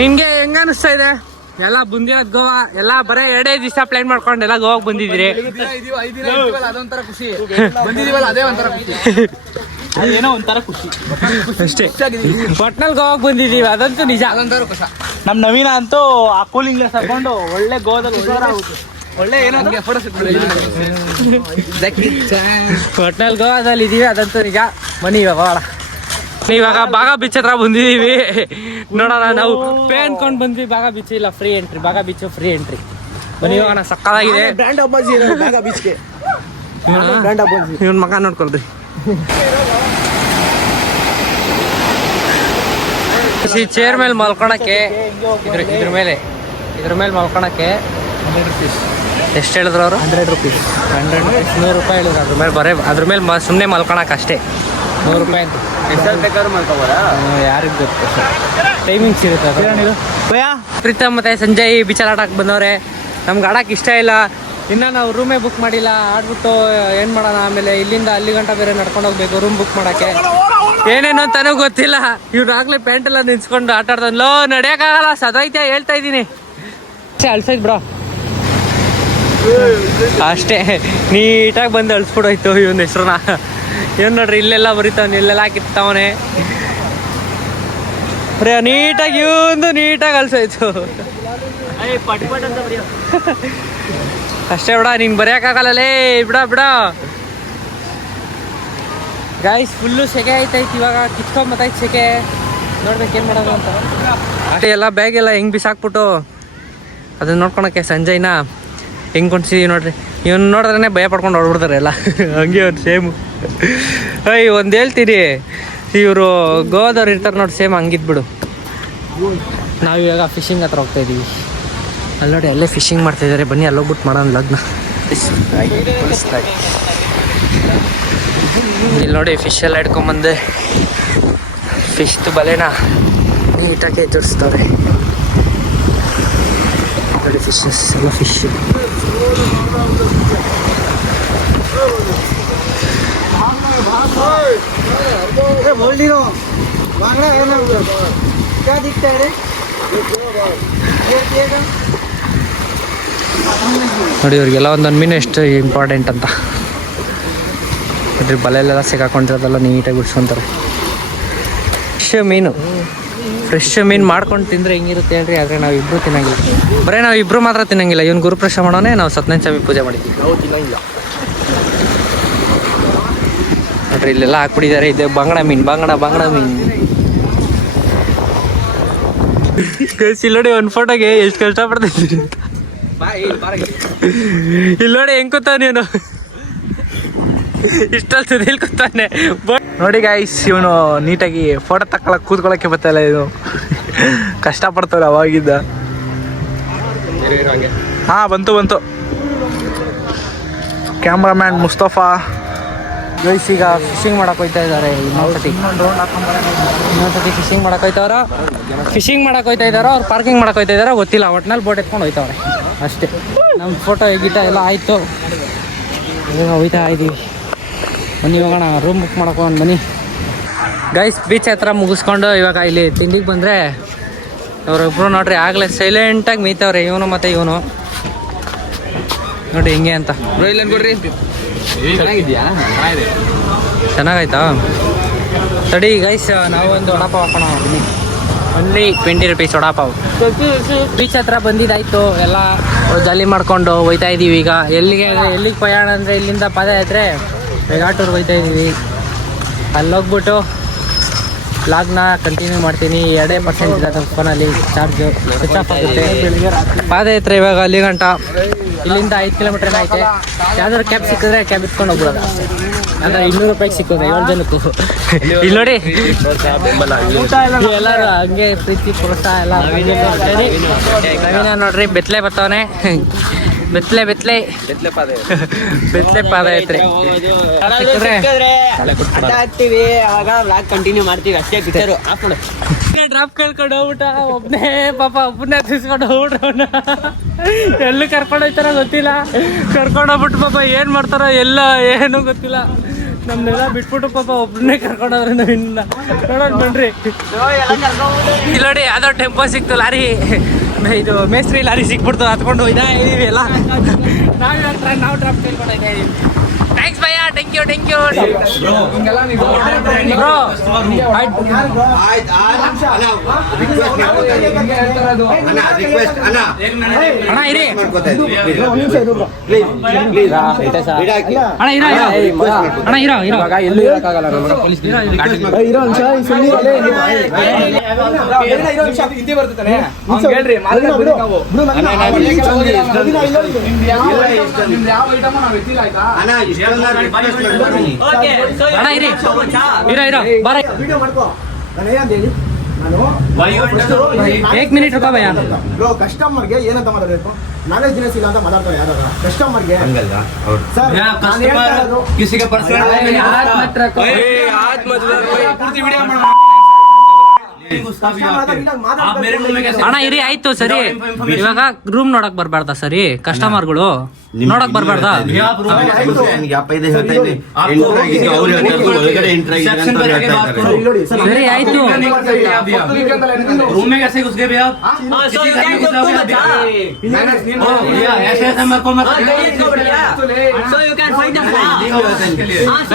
ನಿನ್ಗೆ ಹೆಂಗ ಅನಿಸ್ತಾ ಇದೆ? ಎಲ್ಲ ಬಂದಿರೋದ್ ಗೋವಾ, ಎಲ್ಲ ಬರೇ 2 ದಿವಸ ಪ್ಲಾನ್ ಮಾಡ್ಕೊಂಡು ಎಲ್ಲ ಗೋವಾಕ್ ಬಂದಿದ್ದೀರಿ. ಅದೊಂಥರ ಖುಷಿ. ಬಂದಿದೀವಲ್ಲ ಅದೇ ಒಂಥರ ಖುಷಿ. ಏನೋ ಒಂಥರ ಖುಷಿ ಅಷ್ಟೇ. ಒಟ್ನಲ್ಲಿ ಗೋವಾಕ್ ಬಂದಿದೀವಿ, ಅದಂತೂ ನಿಜ. ಅದೊಂಥರ ಖುಷಿ. ನಮ್ ನವೀನ ಅಂತೂ ಆ ಕೂಲಿಂಗ್ ಗ್ಲಾಸ್ ಹಾಕೊಂಡು ಒಳ್ಳೆ ಗೋವಾದಲ್ಲಿ ಒಳ್ಳೆ ಏನೋ ಒಟ್ನಲ್ಲಿ ಗೋವಾದಲ್ಲಿ ಇದೀವಿ, ಅದಂತೂ ನಿಜ. ಬನ್ನಿ ಇವಾಗ ಬಾಗ ಬೀಚ್ ಹತ್ರ ಬಂದಿದೀವಿ. ನೋಡೋಣ, ನಾವು ಪೇ ಅನ್ಕೊಂಡ್ ಬಂದ್ವಿ. ಬಾಗ ಬೀಚ್ ಇಲ್ಲ, ಫ್ರೀ ಎಂಟ್ರಿ. ಬಾಗ ಬೀಚ್ ಫ್ರೀ ಎಂಟ್ರಿ. ಬನ್ನಿ ಇವಾಗ ಸಕ್ಕತ್ತಾಗಿದೆ. ಇವನ್ ಮಗ ನೋಡ್ಕೊಳ್ರಿ. ಚೇರ್ ಮೇಲೆ ಮಲ್ಕೊಳಕ್ಕೆ, ಇದ್ರ ಮೇಲೆ ಮಲ್ಕೊಳಕ್ಕೆ ಎಷ್ಟು ಹೇಳಿದ್ರು ಅವರು? 100 ರೂಪೀಸ್. 100 ರೂಪಾಯಿ ಹೇಳಿದ್ರು. ಅದ್ರ ಮೇಲೆ ಸುಮ್ಮನೆ ಮಲ್ಕೊಳಕ್ಕೆ ಅಷ್ಟೇ 100 ರೂಪಾಯಿ ಅಂತ. ಬೇಕಾದ್ರೂ ಮಾಡ್ಕೋಬೋದಾ? ಯಾರಿಗೆ ಗೊತ್ತು, ಟೈಮಿಂಗ್ಸ್ ಇರುತ್ತೆ. ಪ್ರೀತಮ್ ಮತ್ತೆ ಸಂಜಯ್ ಬೀಚಲ್ಲಿ ಆಡಕ್ಕೆ ಬಂದವ್ರೆ. ನಮ್ಗೆ ಆಡಕ್ಕೆ ಇಷ್ಟ ಇಲ್ಲ. ಇನ್ನು ನಾವು ರೂಮೇ ಬುಕ್ ಮಾಡಿಲ್ಲ. ಆಡ್ಬಿಟ್ಟು ಏನು ಮಾಡೋಣ, ಆಮೇಲೆ ಇಲ್ಲಿಂದ ಅಲ್ಲಿ ಗಂಟ ಬೇರೆ ನಡ್ಕೊಂಡು ಹೋಗ್ಬೇಕು ರೂಮ್ ಬುಕ್ ಮಾಡೋಕ್ಕೆ. ಏನೇನು ಅಂತಾನೂ ಗೊತ್ತಿಲ್ಲ. ಇವ್ರಾಗಲೇ ಪ್ಯಾಂಟೆಲ್ಲ ನಿಂತ್ಕೊಂಡು ಆಟ ಆಡ್ದಲ್ಲೋ, ನಡೆಯೋಕ್ಕಾಗಲ್ಲ, ಸದೈತೆ ಹೇಳ್ತಾ ಇದ್ದೀನಿ. ಅಳ್ಸೈತ್ ಬಿಡೋ ಅಷ್ಟೇ. ನೀಟಾಗಿ ಬಂದು ಅಳ್ಸ್ಬಿಡೋಯ್ತು ಇವನ ಹೆಸ್ರನ್ನ. ಏನು ನೋಡ್ರಿ, ಇಲ್ಲೆಲ್ಲ ಬರೀತಾವನೆ, ಇಲ್ಲೆಲ್ಲ ಹಾಕಿರ್ತಾವನೆ. ಬರೀ ನೀಟಾಗಿ ಇವಂದು ನೀಟಾಗಿ ಅಳ್ಸೋಯ್ತು ಅಷ್ಟೇ. ಬಿಡ, ನೀನು ಬರೆಯೋಕ್ಕಾಗಲ್ಲೇ. ಬಿಡ ಗಾಯ್ಸ್, ಫುಲ್ಲು ಸೆಕೆ ಆಯ್ತೈತಿ. ಇವಾಗ ಕಿತ್ಕೊಂಬತ್ತೈತೆ ಸೆಕೆ. ನೋಡ್ಬೇಕು ಏನು ಮಾಡೋದು ಅಂತ. ಅಷ್ಟೇ ಎಲ್ಲ ಬ್ಯಾಗೆಲ್ಲ ಹೆಂಗೆ ಬಿಸಾಕ್ಬಿಟ್ಟು ಅದನ್ನ ನೋಡ್ಕೊಳಕ್ಕೆ ಸಂಜಯ್ನ ಹೆಂಗೆ ಕೊಂಡ್ಸಿದೀವಿ ನೋಡ್ರಿ. ಇವನು ನೋಡಿದ್ರೆ ಭಯ ಪಡ್ಕೊಂಡು ಹೊಡ್ಬಿಡ್ತಾರೆ ಎಲ್ಲ. ಹಂಗೆ ಒಂದು ಸೇಮು. ಒಂದು ಹೇಳ್ತೀರಿ, ಇವರು ಗೋವಾದವ್ರು ಇರ್ತಾರೆ ನೋಡಿ, ಸೇಮ್ ಹಂಗಿದ್ಬಿಡು. ನಾವು ಇವಾಗ ಫಿಶಿಂಗ್ ಹತ್ರ ಹೋಗ್ತಾ ಇದ್ದೀವಿ. ಅಲ್ಲಿ ನೋಡಿ, ಅಲ್ಲೇ ಫಿಶಿಂಗ್ ಮಾಡ್ತಾಯಿದ್ದಾರೆ. ಬನ್ನಿ ಅಲ್ಲೋಗ್ಬಿಟ್ಟು ಮಾಡೋಣ ಲಗ್ನ. ಇಲ್ಲಿ ನೋಡಿ, ಫಿಶ್ ಎಲ್ಲ ಹಿಡ್ಕೊಂಬಂದೆ. ಫಿಶ್ದು ಬಲೆನ ನೀಟಾಗಿ ಜೋಡಿಸ್ತಾರೆ ನೋಡಿ. ಫಿಶಸ್ ಎಲ್ಲ ಫಿಶ್. ನೋಡಿ, ಇವ್ರಿಗೆಲ್ಲ ಒಂದೊಂದು ಮೀನು ಎಷ್ಟು ಇಂಪಾರ್ಟೆಂಟ್ ಅಂತ. ನೋಡ್ರಿ, ಬಲೆಯಲ್ಲೆಲ್ಲ ಸಿಗಾಕೊಂಡಿರೋದೆಲ್ಲ ನೀಟಾಗಿ ಬಿಡ್ಸ್ಕೊಂತಾರೆ. ಫ್ರೆಶ್ ಮೀನು ಮಾಡ್ಕೊಂಡು ತಿಂದರೆ ಹೆಂಗಿರುತ್ತೆ ಹೇಳ್ರಿ. ಆದರೆ ನಾವು ಇಬ್ಬರು ತಿನ್ನಂಗಿಲ್ಲ. ಬರೀ ನಾವು ಇಬ್ಬರು ಮಾತ್ರ ತಿನ್ನಂಗಿಲ್ಲ. ಇವ್ನು ಗುರುಪ್ರವೇಶ ಮಾಡೋನೆ, ನಾವು ಸತ್ಯನಾರಾಯಣ ಸ್ವಾಮಿ ಪೂಜೆ ಮಾಡಿದ್ವಿ. ನಾವು ತಿನ್ನಂಗಿಲ್ಲ ನೋಡ್ರಿ, ಇಲ್ಲೆಲ್ಲ ಹಾಕ್ಬಿಟ್ಟಿದ್ದಾರೆ. ಇದು ಬಂಗಡ ಮೀನು. ಇಲ್ಲಿ ನೋಡಿ, ಒಂದು ಫೋಟೋಗೆ ಎಷ್ಟು ಕಷ್ಟಪಡ್ತಿದ್ದೀನಿ. ಇಲ್ಲಿ ನೋಡಿ ಹೆಂಗ್ ಕೂತಾವ ನೀನು. ಇಷ್ಟಲ್ಲಿ ತುದಿಲ್ ಕೂತಾನೆ. ನೋಡಿ ಗಾಯ್ಸ್, ಇವನು ನೀಟಾಗಿ ಫೋಟೋ ತಗೊಳಕ್ ಕೂತ್ಕೊಳ್ಳೋಕ್ಕೆ ಬರ್ತಾಯಿಲ್ಲ. ಇದು ಕಷ್ಟಪಡ್ತಾರೆ ಅವಾಗಿದ್ದ. ಹಾಂ, ಬಂತು ಕ್ಯಾಮ್ರಾಮ್ಯಾನ್ ಮುಸ್ತಫಾ. ಗೈಸ್, ಈಗ ಫಿಶಿಂಗ್ ಮಾಡಕ್ಕೆ ಹೋಗ್ತಾ ಇದ್ದಾರೆ. ಇನ್ನೊಂದ್ಸತಿ ಫಿಶಿಂಗ್ ಮಾಡಕ್ಕೆ ಹೋಗ್ತಾ ಇದ್ದಾರೋ ಅವ್ರು ಪಾರ್ಕಿಂಗ್ ಮಾಡಕ್ಕೆ ಹೋಗ್ತಾ ಇದ್ದಾರೋ ಗೊತ್ತಿಲ್ಲ. ಒಟ್ನಲ್ಲಿ ಬೋಟ್ ಎತ್ಕೊಂಡು ಹೋಗ್ತಾವ್ರೆ ಅಷ್ಟೇ. ನಮ್ಮ ಫೋಟೋ ಗಿಟ ಎಲ್ಲ ಆಯಿತು. ಹೋಗ್ತಾ ಇದ್ದೀವಿ. ಬನ್ನಿ ಹೋಗೋಣ, ರೂಮ್ ಬುಕ್ ಮಾಡಕ್ಕೆ ಒಂದು ಬನ್ನಿ. ಗೈಸ್, ಬೀಚ್ ಹತ್ರ ಮುಗಿಸ್ಕೊಂಡು ಇವಾಗ ಇಲ್ಲಿ ತಿಂಡಿಗೆ ಬಂದರೆ ಅವರಿಬ್ರು ನೋಡ್ರಿ ಆಗಲೇ ಸೈಲೆಂಟಾಗಿ ಮೀತವ್ರೆ. ಇವನು ಮತ್ತು ಇವನು ನೋಡಿ ಹಿಂಗೆ ಅಂತ. ಕೊಡ್ರಿ, ಚೆನ್ನಾಗಾಯ್ತಾ? ತಡಿ ಗೈಸ್, ನಾವು ಒಂದು ವಡಾಪಾವ್ ಹಾಕೋಣ. ಬನ್ನಿ, ಒನ್ಲಿ 20 ರೂಪೀಸ್ ವಡಾಪಾವ್. ಬೀಚ್ ಹತ್ರ ಬಂದಿದ್ದಾಯ್ತು. ಎಲ್ಲ ಜಾಲಿ ಮಾಡ್ಕೊಂಡು ಹೋಗ್ತಾ ಇದ್ದೀವಿ. ಈಗ ಎಲ್ಲಿಗೆ ಪ್ರಯಾಣ ಅಂದರೆ ಇಲ್ಲಿಂದ ಪಾದಯಾತ್ರೆ ವೆಗಾಟೂರ್ಗೆ ಹೋಗ್ತಾ ಇದ್ದೀವಿ. ಅಲ್ಲೋಗ್ಬಿಟ್ಟು ವ್ಲಾಗ್ನ ಕಂಟಿನ್ಯೂ ಮಾಡ್ತೀನಿ. 2% ಇರೋದು ಫೋನಲ್ಲಿ ಚಾರ್ಜು, ಸ್ವಿಚ್ ಆಫ್ ಆಗುತ್ತೆ. ಪಾದಯಾತ್ರೆ ಇವಾಗ ಅಲ್ಲಿ ಗಂಟ, ಇಲ್ಲಿಂದ 5 ಕಿಲೋಮೀಟರ್ ಐತೆ. ಯಾವ್ದಾದ್ರು ಕ್ಯಾಬ್ ಸಿಕ್ಕಿದ್ರೆ ಕ್ಯಾಬ್ ಇಟ್ಕೊಂಡು ಹೋಗ್ಬಿಡೋದು. ಅಂದರೆ 200 ರೂಪಾಯಿಗೆ ಸಿಕ್ಕೋದು 7 ಜನಕ್ಕೂ. ಇಲ್ಲಿ ನೋಡಿ, ಎಲ್ಲರೂ ಹಂಗೆ ಪ್ರೀತಿ ಪ್ರೋತ್ಸಾಹ ಎಲ್ಲ. ನವೀನ ನೋಡ್ರಿ ಬೆತ್ತಲೆ ಬರ್ತಾವನೆ. ಬೆತ್ಲೆ ಪಾದಯಾತ್ರೆ ಹಾಕ್ತಿವಿ ಅವಾಗ ವ್ಲಾಗ್ ಕಂಟಿನ್ಯೂ ಮಾಡ್ತೀವಿ ಅಷ್ಟೇ ಪಿಕ್ಚರ್ ಹಾಕೊಂಡು ಡ್ರಾಪ್ ಕೇಳ್ಕೊಂಡು ಹೋಗ್ಬಿಟ್ಟ ಒಬ್ಬನೇ ಪಾಪ ಒಬ್ಬನೇ ತಿಸ್ಕೊಂಡು ಹೋಗ್ಬಿಟ್ರವನ ಎಲ್ಲೂ ಕರ್ಕೊಂಡು ಹೋಗ್ತಾರ ಗೊತ್ತಿಲ್ಲ ಕರ್ಕೊಂಡು ಹೋಗ್ಬಿಟ್ಟು ಪಾಪ ಏನ್ ಮಾಡ್ತಾರ ಎಲ್ಲ ಏನು ಗೊತ್ತಿಲ್ಲ ನಮ್ನೆಲ್ಲ ಬಿಟ್ಬಿಟ್ಟು ಪಾಪ ಒಬ್ಬನೇ ಕರ್ಕೊಂಡೋದ್ರೆ ನಾವು ಇನ್ನ ನೋಡೋಣ ಬನ್ರಿ ಇಲ್ಲಿ ನೋಡಿ ಯಾವ್ದೋ ಟೆಂಪೋ ಸಿಕ್ತು ಲಾರಿ ಇದು ಮೇಸ್ತ್ರಿ ಲಾರಿ ಸಿಕ್ಬಿಡ್ತು ಹತ್ಕೊಂಡು ಹೋಯ್ತಾ ಇದೀವಿ ಎಲ್ಲ ನಾವು ಡ್ರಾಪ್ ಕೇಳ್ಕೊಂಡು ಹೋಯ್ತಾ ಇದೀವಿ ಥ್ಯಾಂಕ್ಸ್ ಭಯ್ಯ ಥ್ಯಾಂಕ್ ಯು ಬ್ರೋ ಅಣ್ಣ ಇರಿ ಅಣ್ಣ ಇರೋ ಅಣ್ಣ ಇರಿ ಇರೋ ಬಾರ एक मिनट रुको भैया ಬ್ರೋ ಕಸ್ಟಮರ್ಗೆ ಏನಂತ ಮಾತಾಡಬೇಕು ನಾನೇ ದಿನ ಇಲ್ಲ ಅಂತ ಮಾತಾಡ್ತಾರೆ ಯಾರು ಕಸ್ಟಮರ್ಗೆ ಸರ್ किसी का पर्सनल हाथ मत पूर्ति वीडियो ಅಣ್ಣ ಇರಿ ಆಯ್ತು ಸರಿ ಇವಾಗ ರೂಮ್ ನೋಡಕ್ ಬರ್ಬಾರ್ದಾ ಸರಿ ಕಸ್ಟಮರ್ಗಳು ನೋಡಕ್ ಬರ್ಬಾರ್ದಾ ಸರಿ ಆಯ್ತು रूम में कैसे घुस गए भैया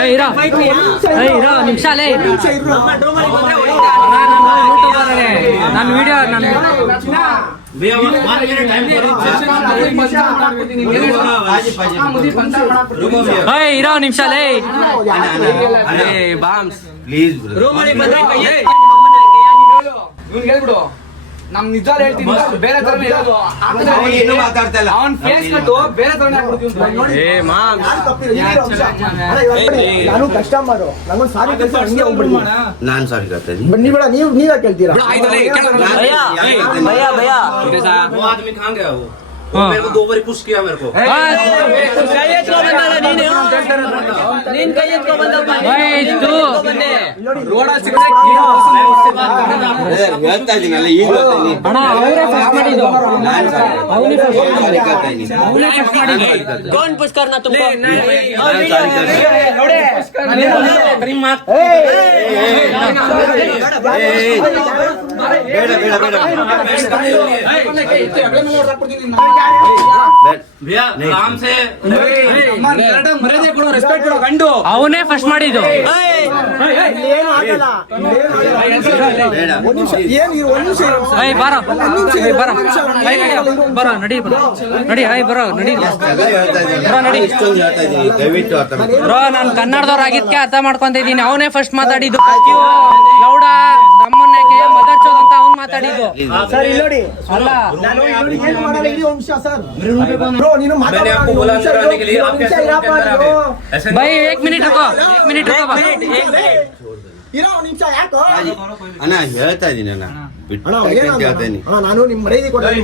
ಇರೋ ನಿಮಿಷ ಅಲ್ಲೇ ನಾನು ವಿಡಿಯೋ ಇರೋ ನಿಮಿಷ ಅಲ್ಲೇ ಪ್ಲೀಸ್ ಹೇಳ್ಬಿಡು ನಮ್ ನಿಜ ಹೇಳ್ತೀನಿ ಬೇರೆ ತರ ಅವನ್ ಫೇಸ್ ಕಟ್ಟು ಬೇರೆ ತರ ನಾನು ಕಸ್ಟಮರ್ ನಂಗೊಂದು ಸಾರಿ ಕೆಲಸ ಹಂಗೆ ಹೋಗ್ಬಿಡಿ ನಾನ್ ಸಾರಿ करते ಬನ್ನಿ ಬೇಡ ನೀವೇ ಕೇಳ್ತೀರಾ वो आदमी कहाँ गया वो मेरे को 2 बार पुश किया मेरे को ಹೇಳ್ತಾ ಇದೀನಲ್ಲ ಈಗ ಅಣ್ಣ ಅವರೇ ಫಸ್ಟ್ ಮಾಡಿದ್ದು ಅವನೇ ಫಸ್ಟ್ ಮಾಡಿದ್ದು कौन पुश करना तुमको भैया आराम से ಮರ್ಯಾದೆ ಕೊಡೋ ರೆಸ್ಪೆಕ್ಟ್ ಕೊಡೋ ಗಂಡು ಅವನೇ ಫಸ್ಟ್ ಮಾಡಿದ್ದು ಏನು ಆಗಲ್ಲ ಒಂದು ನಿಮಿಷ ಏಯ್ ಬಾರ ಬರ ನಡಿ ನಡಿ ಏಯ್ ಬರೋ ನಡಿ ಬರೋ ನಡಿ ದಯವಿಟ್ಟು ಅರ್ಥ ಮಾಡಿ. ಬ್ರೋ ನಾನು ಕನ್ನಡದವ್ರಾಗಿದ್ಕೆ ಅರ್ಥ ಮಾಡ್ಕೊಂತಿದ್ದೀನಿ ಅವನೇ ಫಸ್ಟ್ ಮಾತಾಡಿದ್ದು ಲೌಡ ನಮ್ಮನ್ನ ಮದರ್ಚೋದ್ ಅಂತ ಅವ್ನು ಮಾತಾಡಿದ್ದು ಸರ್ ಇಲ್ಲಿ ನೋಡಿ ಅಲ್ಲ ನಾನು ಏನು ಮಾಡಲ್ಲ ಇಲ್ಲಿ ಒಂದು ನಿಮಿಷ ಸರ್ ಬ್ರೋ ನೀನು मैंने आपको बोला अंदर आने के लिए आप कैसे ऐसे ಬೈ 1 ಮಿನಿಟ್ रुको ಬಾ ಇರೋ ಒಂದು ನಿಮಿಷ ಯಾಕೋ ಅಣ್ಣ ಹೇಳ್ತಾ ಇದೀನಿ ಅಣ್ಣ ಬಿಟ್ಟು ಅಣ್ಣ ಅಂತ ಹೇಳ್ತೇನೆ ನಾನು ನಿಮ್ಮ ಮರ್ಯಾದೆ ಕೊಡ್ತೀನಿ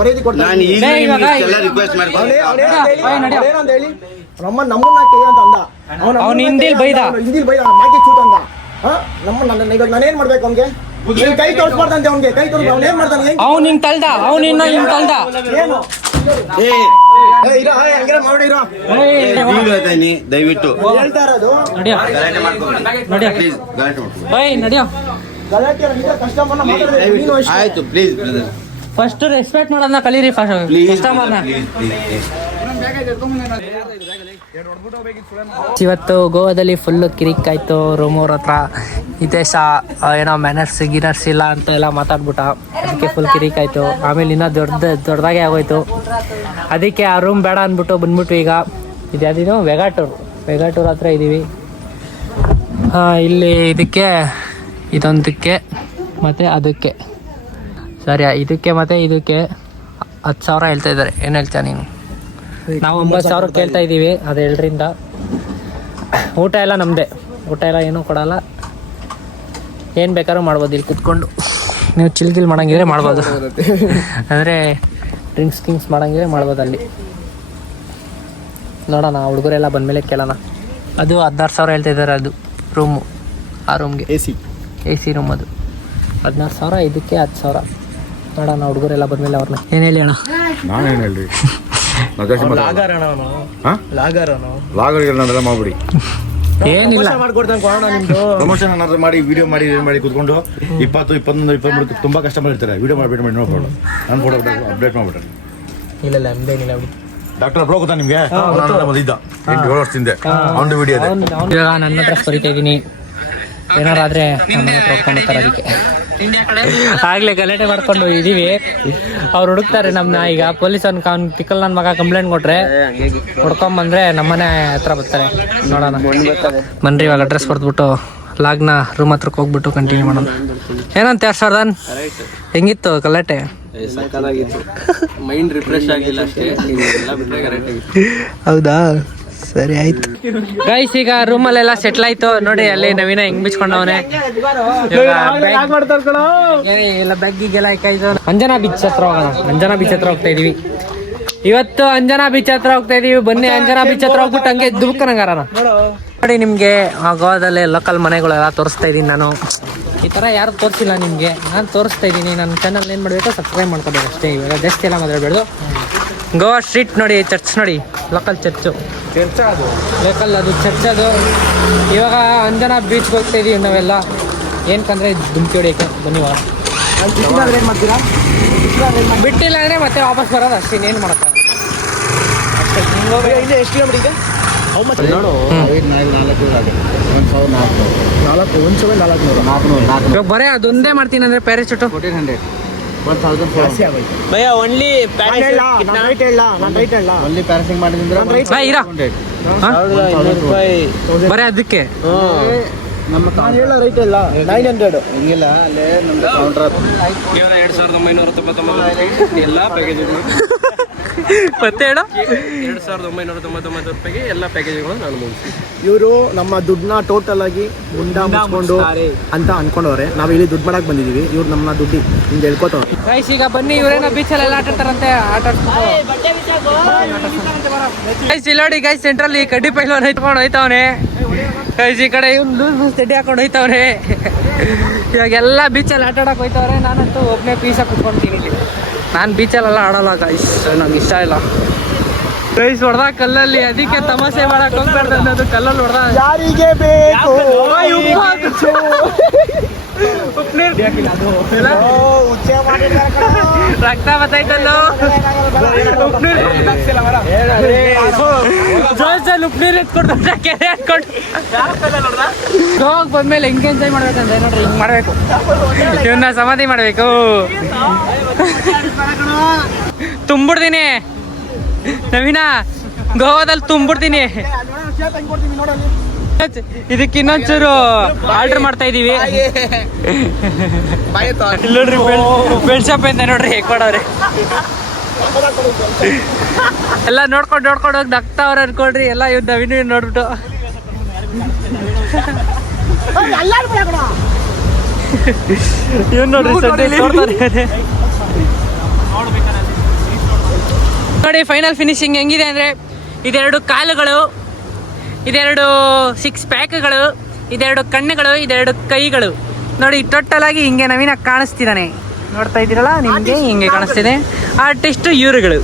ಮರ್ಯಾದೆ ಕೊಡ್ತೀನಿ ನಾನು ಈಗ ಲೇ, ಇವಾಗ ಎಲ್ಲ ರಿಕ್ವೆಸ್ಟ್ ಮಾಡ್ಕೊಂಡು ಅವನೇನಂತ ಹೇಳಿ ನಮ್ಮನ್ನ ಕೈ ಅಂತ ಅಂದ ಅವ್ನು ಹಿಂದಿಲ್ ಬೈದ. ಹಿಂದಿಲ್ ಬೈದ ಮಾಕೆ ಚೂತ್ ಅಂದ ಇವಾಗ ನಾನೇನ್ ಮಾಡ್ಬೇಕು ಅವ್ನಿಗೆ ಕೈ ತೋರಿಸ್ಬಾರ್ದಂತೆ ಅವ್ನಿಗೆ ಕೈ ತೋರಿಸ್ ಅವ್ನು ಏನ್ ಮಾಡ್ತಾನೆ ಅವ್ನು ಹಿಂಗ್ ತಳ್ದ ಅವ್ನು ಇನ್ನ ಹಿಂಗ್ ತಳ್ದ ಏನು ಇರೋ ಹಂಗೆಲ್ಲ ಮಾಡಿರೋ ಈಗ ಹೇಳ್ತೇನೆ ದಯವಿಟ್ಟು ಹೇಳ್ತಾ ಇರೋದು ನಡಿಯೋ ಗಲಾಟೆ ಮಾಡ್ಕೊಂಡು ನಡಿಯೋ ಪ್ಲೀಸ್ ಗಲಾಟೆ ಮಾಡ್ಕೊಂಡು ಬೈ ನಡಿಯೋ ಗಲಾಟೆ ಕಸ್ಟಮರ್ನ ಮಾತಾಡಿದ್ರೆ ನೀನು ಅಷ್ಟೇ. ಆಯ್ತು ಪ್ಲೀಸ್ ಬ್ರದರ್ ಫಸ್ಟ್ ರೆಸ್ಪೆಕ್ಟ್ ಮಾಡೋದನ್ನ ಕಲೀರಿ ಪ್ಲೀಸ್ ಕಸ್ಟಮರ್ನ ಪ್ಲೀಸ್ ಇವತ್ತು ಗೋವಾದಲ್ಲಿ ಫುಲ್ಲು ಕಿರಿಕಾಯ್ತು ರೂಮವ್ರ ಹತ್ರ ಹಿತೇಶ ಏನೋ ಮ್ಯಾನರ್ಸ್ ಗಿನರ್ಸ್ ಇಲ್ಲ ಅಂತ ಎಲ್ಲ ಮಾತಾಡ್ಬಿಟ್ಟ ಅದಕ್ಕೆ ಫುಲ್ ಕಿರಿಕಾಯ್ತು ಆಮೇಲೆ ಇನ್ನೂ ದೊಡ್ಡದಾಗೆ ಆಗೋಯ್ತು ಅದಕ್ಕೆ ಆ ರೂಮ್ ಬೇಡ ಅಂದ್ಬಿಟ್ಟು ಬಂದ್ಬಿಟ್ಟು ಈಗ ಇದ್ಯಾವುದೇನು ವೆಗಾಟೂರ್ ಹತ್ರ ಇದ್ದೀವಿ ಇಲ್ಲಿ ಇದಕ್ಕೆ ಇದೊಂದಕ್ಕೆ ಮತ್ತು ಅದಕ್ಕೆ ಸರಿ ಇದಕ್ಕೆ ಮತ್ತು ಇದಕ್ಕೆ 10,000 ಹೇಳ್ತಾ ಇದ್ದಾರೆ ಏನು ಹೇಳ್ತೀಯ ನೀನು ನಾವು 9,000 ಕೇಳ್ತಾ ಇದ್ದೀವಿ ಅದು 2ರಿಂದ ಊಟ ಎಲ್ಲ ನಮ್ಮದೇ ಊಟ ಎಲ್ಲ ಏನೂ ಕೊಡಲ್ಲ ಏನು ಬೇಕಾದ್ರೂ ಮಾಡ್ಬೋದು ಇಲ್ಲಿ ಕುತ್ಕೊಂಡು ನೀವು ಚಿಲ್ಗಿಲ್ ಮಾಡಂಗಿದ್ರೆ ಮಾಡ್ಬೋದು ಅಂದರೆ ಡ್ರಿಂಕ್ಸ್ ಮಾಡಂಗಿದ್ರೆ ಮಾಡ್ಬೋದು ಅಲ್ಲಿ. ನೋಡೋಣ ಹುಡುಗರೆಲ್ಲ ಬಂದಮೇಲೆ ಕೇಳೋಣ. ಅದು 16,000 ಹೇಳ್ತಿದ್ದಾರೆ ಅದು ರೂಮು. ಆ ರೂಮ್ಗೆ ಎ ಸಿ ರೂಮ್ ಅದು 16,000, ಇದಕ್ಕೆ 10,000. ನೋಡೋಣ ಹುಡುಗರೆಲ್ಲ ಬಂದಮೇಲೆ ಅವ್ರನ್ನ ಏನು ಹೇಳಿ ಅಣ್ಣ. ನಾನೇನು ಹೇಳ್ರಿ ಲಾಗರ್ ಮಾಡ್ಬಿಡಿ, ಏನಿಲ್ಲ ಪ್ರಮೋಷನ್ ಏನಾದ್ರು ಮಾಡಿ ವಿಡಿಯೋ ಮಾಡಿ ಕೂತ್ಕೊಂಡು 20, 21, 23 ತುಂಬಾ ಕಸ್ಟಮರ್ ಇರ್ತಾರೆ. ವಿಡಿಯೋ ಮಾಡಿಬಿಟ್ಟು ಮಾಡಿ ನೋಡ್ಬೋದು. ನಾನು ಫೋಟೋ ಅಪ್ಡೇಟ್ ಮಾಡ್ಬಿಟ್ರೆ ಇಲ್ಲ ಹಂಗೇನಿಲ್ಲ ಬಿಡಿ. ಡಾಕ್ಟರ್ ಬ್ರೋ ಗೊತ್ತಾ ನಿಮ್ಗೆ? ಇದ್ದ 7 ವರ್ಷದಿಂದ ಒಂದು ವಿಡಿಯೋ ಇದೆ. ಇವಾಗ ನನ್ನ ಹತ್ರ ಬರೀತಾ ಇದ್ದೀನಿ. ಏನಾರಾದ್ರೆ ನಮ್ಮ ಮನೆ ಹತ್ರ ಹೊಡ್ಕೊಂಡ್ಬರ್ತಾರೆ. ಅದಕ್ಕೆ ಆಗ್ಲೇ ಗಲಾಟೆ ಮಾಡ್ಕೊಂಡು ಇದೀವಿ. ಅವ್ರು ಹುಡುಕ್ತಾರೆ ನಮ್ಮನ್ನ. ಈಗ ಪೊಲೀಸ್ ಅವ್ನು ಪಿಕಲ್ ನನ್ನ ಮಗ ಕಂಪ್ಲೇಂಟ್ ಕೊಟ್ರೆ ಹೊಡ್ಕೊಂಬಂದ್ರೆ ನಮ್ಮನೆ ಹತ್ರ ಬರ್ತಾರೆ. ನೋಡೋಣ ಬನ್ರಿ. ಇವಾಗ ಅಡ್ರೆಸ್ ಬರ್ದ್ಬಿಟ್ಟು ಲಾಗ್ನ ರೂಮ್ ಹತ್ರಕ್ಕೆ ಹೋಗ್ಬಿಟ್ಟು ಕಂಟಿನ್ಯೂ ಮಾಡೋಣ. ಏನಂತ ಹರ್ಷವರ್ಧನ್, ಹೆಂಗಿತ್ತು ಗಲಾಟೆ? ಮೈಂಡ್ ರಿಫ್ರೆಶ್ ಆಗಿಲ್ಲ ಅಷ್ಟೇ, ಎಲ್ಲ ಬಿಟ್ಟರೆ ಕರೆಕ್ಟ್ ಆಗಿತ್ತು. ಹೌದಾ, ಸರಿ ಆಯ್ತು ಗೈಸ್. ಈಗ ರೂಮಲ್ಲೆಲ್ಲ ಸೆಟ್ಲ್ ಆಯ್ತು. ನೋಡಿ ಅಲ್ಲಿ ನವೀನ ಹೆಂಗ್ ಬಿಚ್ಕೊಂಡವನೆ. ಎಲ್ಲ ಬ್ಯಾಗಿಗೆಲ್ಲ ಹಾಕಾಯ್ತು. ಅಂಜನಾ ಬೀಚ್ ಹತ್ರ ಹೋಗೋಣ. ಅಂಜನಾ ಬೀಚ್ ಹತ್ರ ಹೋಗ್ತಾ ಇದೀವಿ ಇವತ್ತು. ಅಂಜನಾ ಬೀಚ್ ಹತ್ರ ಹೋಗ್ತಾ ಇದೀವಿ. ಬನ್ನಿ ಅಂಜನಾ ಬೀಚ್ ಹತ್ರ ಹೋಗ್ಬಿಟ್ಟು ಹಂಗೆ ದುಬ್ಕನಗಾರನ ನೋಡಿ. ನಿಮ್ಗೆ ಆ ಗೋವಾದಲ್ಲಿ ಲೋಕಲ್ ಮನೆಗಳೆಲ್ಲ ತೋರಿಸ್ತಾ ಇದೀನಿ ನಾನು. ಈ ಥರ ಯಾರು ತೋರಿಸಿಲ್ಲ ನಿಮಗೆ, ನಾನು ತೋರಿಸ್ತಾ ಇದ್ದೀನಿ. ನನ್ನ ಚಾನಲ್ ಏನು ಮಾಡಬೇಕು, ಸಬ್ಸ್ಕ್ರೈಬ್ ಮಾಡ್ಕೋಬೇಕು ಅಷ್ಟೇ. ಇವಾಗ ಜಾಸ್ತಿ ಎಲ್ಲ ಮಾತಾಡಬೇಡ್ದು. ಗೋವಾ ಸ್ಟ್ರೀಟ್ ನೋಡಿ, ಚರ್ಚ್ ನೋಡಿ, ಲೋಕಲ್ ಚರ್ಚು. ಲೋಕಲ್ ಅದು ಚರ್ಚ್ ಅದು. ಇವಾಗ ಅಂಜನಾ ಬೀಚ್ಗೆ ಹೋಗ್ತಾ ಇದೀವಿ ನಾವೆಲ್ಲ. ಏನಕ್ಕಂದ್ರೆ ದುಮ್ಕಿ ಹೊಡಿಯೋಕ್ಕೆ. ಬನ್ನಿ ಇವಾಗ. ಬಿಟ್ಟಿಲ್ಲ ಅಂದರೆ ಮತ್ತೆ ವಾಪಸ್ ಬರೋದು ಅಷ್ಟೇ, ಇನ್ನೇನು ಮಾಡೋಕ್ಕಾಗಲ್ಲ ಅಷ್ಟೇ. ಎಷ್ಟು ಕಿಲೋಮೀಟರ್ ಇದೆ? ಇವಾಗ ಬರೀ ಅದೊಂದೇ ಮಾಡ್ತೀನಿ ಅಂದರೆ ಪ್ಯಾರಾಚೂಟು ಭಯ ಓನ್ಲಿ ಬರೀ ಅದಕ್ಕೆ ರೈಟ್ ಇಲ್ಲ 900 ಹಿಂಗಿಲ್ಲ. ಅಲ್ಲೇ ನಮ್ದು ಕೌಂಟರ್ 2,999 ಎಲ್ಲ ಪ್ಯಾಕೇಜ್ಗಳು. ಮತ್ತೆ ಹೇಳು 2,999 ರೂಪಾಯಿಗೆ ಎಲ್ಲ ಪ್ಯಾಕೇಜ್ಗಳು ನಾನು ಮುಗಿಸಿ. ಇವರು ನಮ್ಮ ದುಡ್ಡನ್ನ ಟೋಟಲ್ ಆಗಿ ಮುಚ್ಕೊಂಡು ಅಂತ ಅನ್ಕೊಂಡವ್ರೆ. ನಾವು ಇಲ್ಲಿ ದುಡ್ಡು ಮಾಡಕ್ ಬಂದಿದೀವಿ. ಇವ್ರು ನಮ್ಮ ದುಡ್ಡು ಹಿಂಗೆ ಹೇಳ್ಕೊತವ್ರೆ. ಗೈಸ್ ಈಗ ಬನ್ನಿ. ಇವರೇನೋ ಬೀಚಲ್ಲೆಲ್ಲ ಆಟ ಆಡ್ತಾರಂತೆ. ಗೈಸ್ ಇಲ್ಲಿ ನೋಡಿ ಗೈಸ್, ಸೆಂಟ್ರಲ್ಲಿ ಕಡ್ಡಿ ಪೈಲೋನ್ ಎತ್ಕೊಂಡು ಹೋಯ್ತವನೆ. ಗೈಸ್ ಈ ಕಡೆ ಇವ್ನು ತೆಡ್ಡಿ ಹಾಕೊಂಡು ಹೋಯ್ತವ್ರೆ. ಇವಾಗೆಲ್ಲ ಬೀಚಲ್ಲಿ ಆಟ ಆಡಕ್ಕೆ ಹೋಯ್ತವ್ರೆ. ನಾನಂತೂ ಒಬ್ಬನೇ ಪೀಸಾಗಿ ಕುತ್ಕೊಂತೀನಿ. ನಾನು ಬೀಚಲ್ಲೆಲ್ಲ ಆಡೋಲ್ಲ ಗೈಸ್, ನಂಗೆ ಇಷ್ಟ ಇಲ್ಲ. ಗೈಸ್ ಹೊಡೆದ ಕಲ್ಲಲ್ಲಿ, ಅದಕ್ಕೆ ತಮಾಷೆ ಮಾಡಕ್ ಹೋಗ್ಬಾರ್ದು ಅನ್ನೋದು. ಕಲ್ಲಲ್ಲಿ ಹೊಡೆದ ಯಾರಿಗೆ ಬೇಕು ರಕ್ತ ಬತ್ತೈತಲ್ಲೋ. ಜೋಸಲ್ಲಿ ಉಪ್ನೀರು ಎತ್ಕೊಡ್ತಾರೆ, ಕೆರೆ ಎತ್ಕೊಂಡು ಹೋಗಿ ಬಂದ್ಮೇಲೆ ಹೆಂಗೆ ಎಂಜಾಯ್ ಮಾಡ್ಬೇಕಂದ್ರೆ ನೋಡ್ರಿ, ಹಿಂಗೆ ಮಾಡ್ಬೇಕು. ಇವನ್ನ ಸಮಾಧಿ ಮಾಡ್ಬೇಕು. ತುಂಬಿಡ್ತೀನಿ ನವೀನ, ಗೋವಾದಲ್ಲಿ ತುಂಬಿಡ್ತೀನಿ. ಇದಕ್ಕೆ ಇನ್ನೊಂಚೂರು ಆರ್ಡರ್ ಮಾಡ್ತಾ ಇದೀವಿ. ನೋಡ್ರಿ ಬೆಲ್ ಶಾಪ್ ಅಂತ ನೋಡ್ರಿ ಹೇಗೆ ಮಾಡೋರೆ. ಎಲ್ಲ ನೋಡ್ಕೊಂಡು ಹೋಗಿ ನಗ್ತಾವ್ರ ಅನ್ಕೊಳ್ರಿ. ಎಲ್ಲ ಇವ್ ನವೀನ ನೋಡ್ಬಿಟ್ಟು ಇವ್ ನೋಡ್ರಿ ನೋಡಿ. ಫೈನಲ್ ಫಿನಿಶಿಂಗ್ ಹೆಂಗಿದೆ ಅಂದರೆ, ಇದೆರಡು ಕಾಲುಗಳು, ಇದೆರಡು 6 ಪ್ಯಾಕ್ಗಳು, ಇದೆರಡು ಕಣ್ಣುಗಳು, ಇದೆರಡು ಕೈಗಳು ನೋಡಿ. ಟೋಟಲ್ ಆಗಿ ಹಿಂಗೆ ನವೀನ ಕಾಣಿಸ್ತಿದ್ದಾನೆ. ನೋಡ್ತಾ ಇದ್ದೀರಲ್ಲ, ನಿಮಗೆ ಹಿಂಗೆ ಕಾಣಿಸ್ತಿದೆ. ಆರ್ಟಿಸ್ಟ್ ಇವರುಗಳು.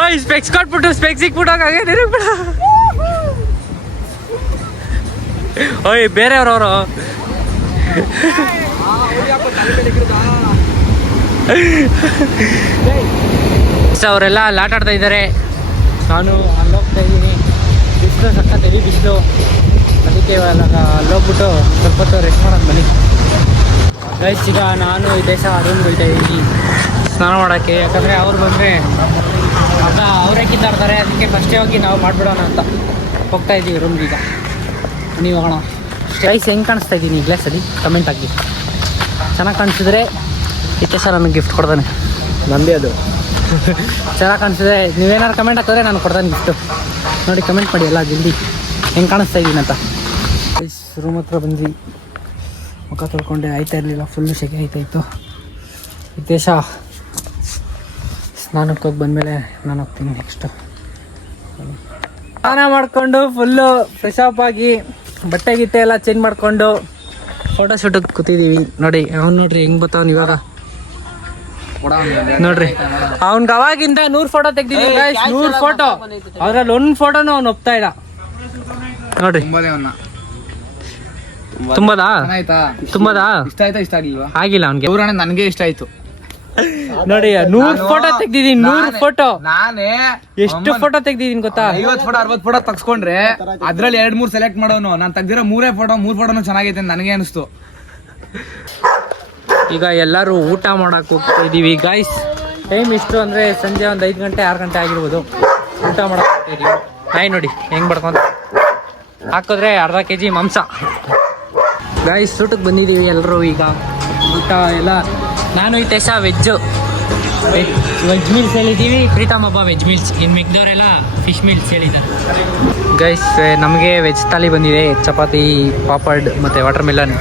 ಓಯ್ ಸ್ಪೆಕ್ಸ್ ಕೊಟ್ಬಿಟ್ಟು ಸ್ಪೆಕ್ಸ್ ಇಕ್ಬಿಟ್ಟೋಗಾಗೆ ಬಿಡ. ಓಯ್ ಬೇರೆಯವ್ರವರು ಅವರೆಲ್ಲ ಅಲ್ಲಿ ಆಟ ಆಡ್ತಾ ಇದ್ದಾರೆ. ನಾನು ಅಲ್ಲಿ ಹೋಗ್ತಾ ಇದ್ದೀನಿ. ಬಿಸಿಲು ಸಖತ್ ಹೆವಿ ಬಿಸಿಲು. ಅದಕ್ಕೆ ಅಲ್ಲೋಗ್ಬಿಟ್ಟು ಸ್ವಲ್ಪ ಹೊತ್ತು ರೆಸ್ಟ್ ಮಾಡೋದು ಬನ್ನಿ ಗೈಸ್. ಈಗ ನಾನು ಈ ದೇಶ ರೂಮ್ ಬೀಳ್ತಾ ಇದ್ದೀನಿ ಸ್ನಾನ ಮಾಡೋಕ್ಕೆ. ಯಾಕಂದರೆ ಅವ್ರು ಬಂದರೆ ಆಗ ಅವರೇ ಕಿತ್ತಾಡ್ತಾರೆ. ಅದಕ್ಕೆ ಫಸ್ಟೇ ಹೋಗಿ ನಾವು ಮಾಡಿಬಿಡೋಣ ಅಂತ ಹೋಗ್ತಾ ಇದ್ದೀವಿ ರೂಮ್ಗೆ. ಈಗ ನೀವು ಹೋಗೋಣ. ಗೈಸ್ ಹೆಂಗೆ ಕಾಣಿಸ್ತಾ ಇದ್ದೀನಿ ಈ ಗ್ಲಾಸಲ್ಲಿ ಕಮೆಂಟ್ ಹಾಕಿ. ಚೆನ್ನಾಗಿ ಕಾಣಿಸಿದ್ರೆ ಇತ್ಯಶ ನನಗೆ ಗಿಫ್ಟ್ ಕೊಡ್ತಾನೆ. ನಂದೇ ಅದು. ಚೆನ್ನಾಗಿ ಕಾಣಿಸಿದ್ರೆ ನೀವೇನಾದ್ರು ಕಮೆಂಟ್ ಹಾಕಿದ್ರೆ ನಾನು ಕೊಡ್ತಾನೆ ಗಿಫ್ಟು. ನೋಡಿ ಕಮೆಂಟ್ ಮಾಡಿ ಎಲ್ಲ ಜಲ್ದಿ ಹೆಂಗೆ ಕಾಣಿಸ್ತಾ ಇದ್ದೀನಿ ಅಂತ. ರೂಮ್ ಹತ್ರ ಬಂದ್ವಿ. ಮುಖ ತೊಳ್ಕೊಂಡೆ ಆಯ್ತಾ ಇರಲಿಲ್ಲ, ಫುಲ್ಲು ಸೆಕೆ ಆಯ್ತಾಯಿತ್ತು. ಹಿತೇಶ ಸ್ನಾನಕ್ಕೆ ಹೋಗಿ ಬಂದಮೇಲೆ ನಾನು ಹೋಗ್ತೀನಿ ನೆಕ್ಸ್ಟು. ಸ್ನಾನ ಮಾಡಿಕೊಂಡು ಫುಲ್ಲು ಫ್ರೆಶ್ ಅಪ್ ಆಗಿ ಬಟ್ಟೆ ಗಿಟ್ಟೆ ಎಲ್ಲ ಚೇಂಜ್ ಮಾಡಿಕೊಂಡು ಫೋಟೋ ಶೂಟಿಗೆ ಕೂತಿದ್ದೀವಿ. ನೋಡಿ ಅವ್ನು ನೋಡ್ರಿ ಹೆಂಗೆ ಬರ್ತಾವ್ನು ಇವಾಗ ನೋಡ್ರಿ. ಅವ್ನ್ಗೆ ಅವಾಗಿಂದ 100 ಫೋಟೋ ತೆಗ್ದಿದ್ದೀವಿ ಗೈಸ್, 100 ಫೋಟೋ. ಅದ್ರಲ್ಲಿ ಒಂದು ಫೋಟೋನು ಅವ್ನು ಒಪ್ತಾ ಇಲ್ಲ ನೋಡ್ರಿ. ತುಂಬದಾ ತುಂಬದಾ ಇಷ್ಟ ಆಯ್ತಾ ಇಷ್ಟ ಆಗ್ಲಿಲ್ವಾ? ಆಗಿಲ್ಲ ಅವ್ನಿಗೆ. ನನಗೆ ಇಷ್ಟ ಆಯ್ತು ನೋಡಿ 100 ಫೋಟೋ ತೆಗ್ದಿದ್ದೀನಿ, 100 ಫೋಟೋ. ನಾನೇ ಎಷ್ಟು ಫೋಟೋ ತೆಗ್ದಿದ್ದೀನಿ ಗೊತ್ತಾ? 50 ಫೋಟೋ 60 ಫೋಟೋ ತಗ್ಸ್ಕೊಂಡ್ರೆ ಅದ್ರಲ್ಲಿ 2-3 ಸೆಲೆಕ್ಟ್ ಮಾಡೋನು. ನಾನು ತೆಗ್ದಿರೋ 3 ಫೋಟೋನು ಚೆನ್ನಾಗೈತೆ ಅಂತ ನನಗೆ ಅನಿಸ್ತು. ಈಗ ಎಲ್ಲರೂ ಊಟ ಮಾಡಕ್ ಹೋಗ್ತಾ ಇದೀವಿ ಗೈಸ್. ಟೈಮ್ ಇಷ್ಟು ಅಂದ್ರೆ ಸಂಜೆ ಒಂದು 5 ಗಂಟೆ 6 ಗಂಟೆ ಆಗಿರ್ಬೋದು. ಊಟ ಮಾಡಕ್ ಹೋಗ್ತಾ ಇದೀವಿ. ನಾಯಿ ನೋಡಿ ಹೆಂಗ್ ಬಡ್ಕೊಂತ ಹಾಕಿದ್ರೆ ಅರ್ಧ kg ಮಾಂಸ. ಗೈಸ್ ಊಟಕ್ಕೆ ಬಂದಿದ್ದೀವಿ ಎಲ್ಲರೂ. ಈಗ ಊಟ ಎಲ್ಲ ನಾನು ಹಿತೇಶ ವೆಜ್ ಮೀಲ್ಸ್ ಹೇಳಿದ್ದೀವಿ, ಪ್ರೀತಮ್ ಹಬ್ಬ ವೆಜ್ ಮೀಲ್ಸ್. ಇನ್ನು ಮಿಕ್ದವರೆಲ್ಲ ಫಿಶ್ ಮೀಲ್ಸ್ ಹೇಳಿದ್ದಾರೆ. ಗೈಸ್ ನಮಗೆ ವೆಜ್ ಥಾಲಿ ಬಂದಿದೆ. ಚಪಾತಿ, ಪಾಪಡ್ ಮತ್ತು ವಾಟರ್ ಮೆಲನ್,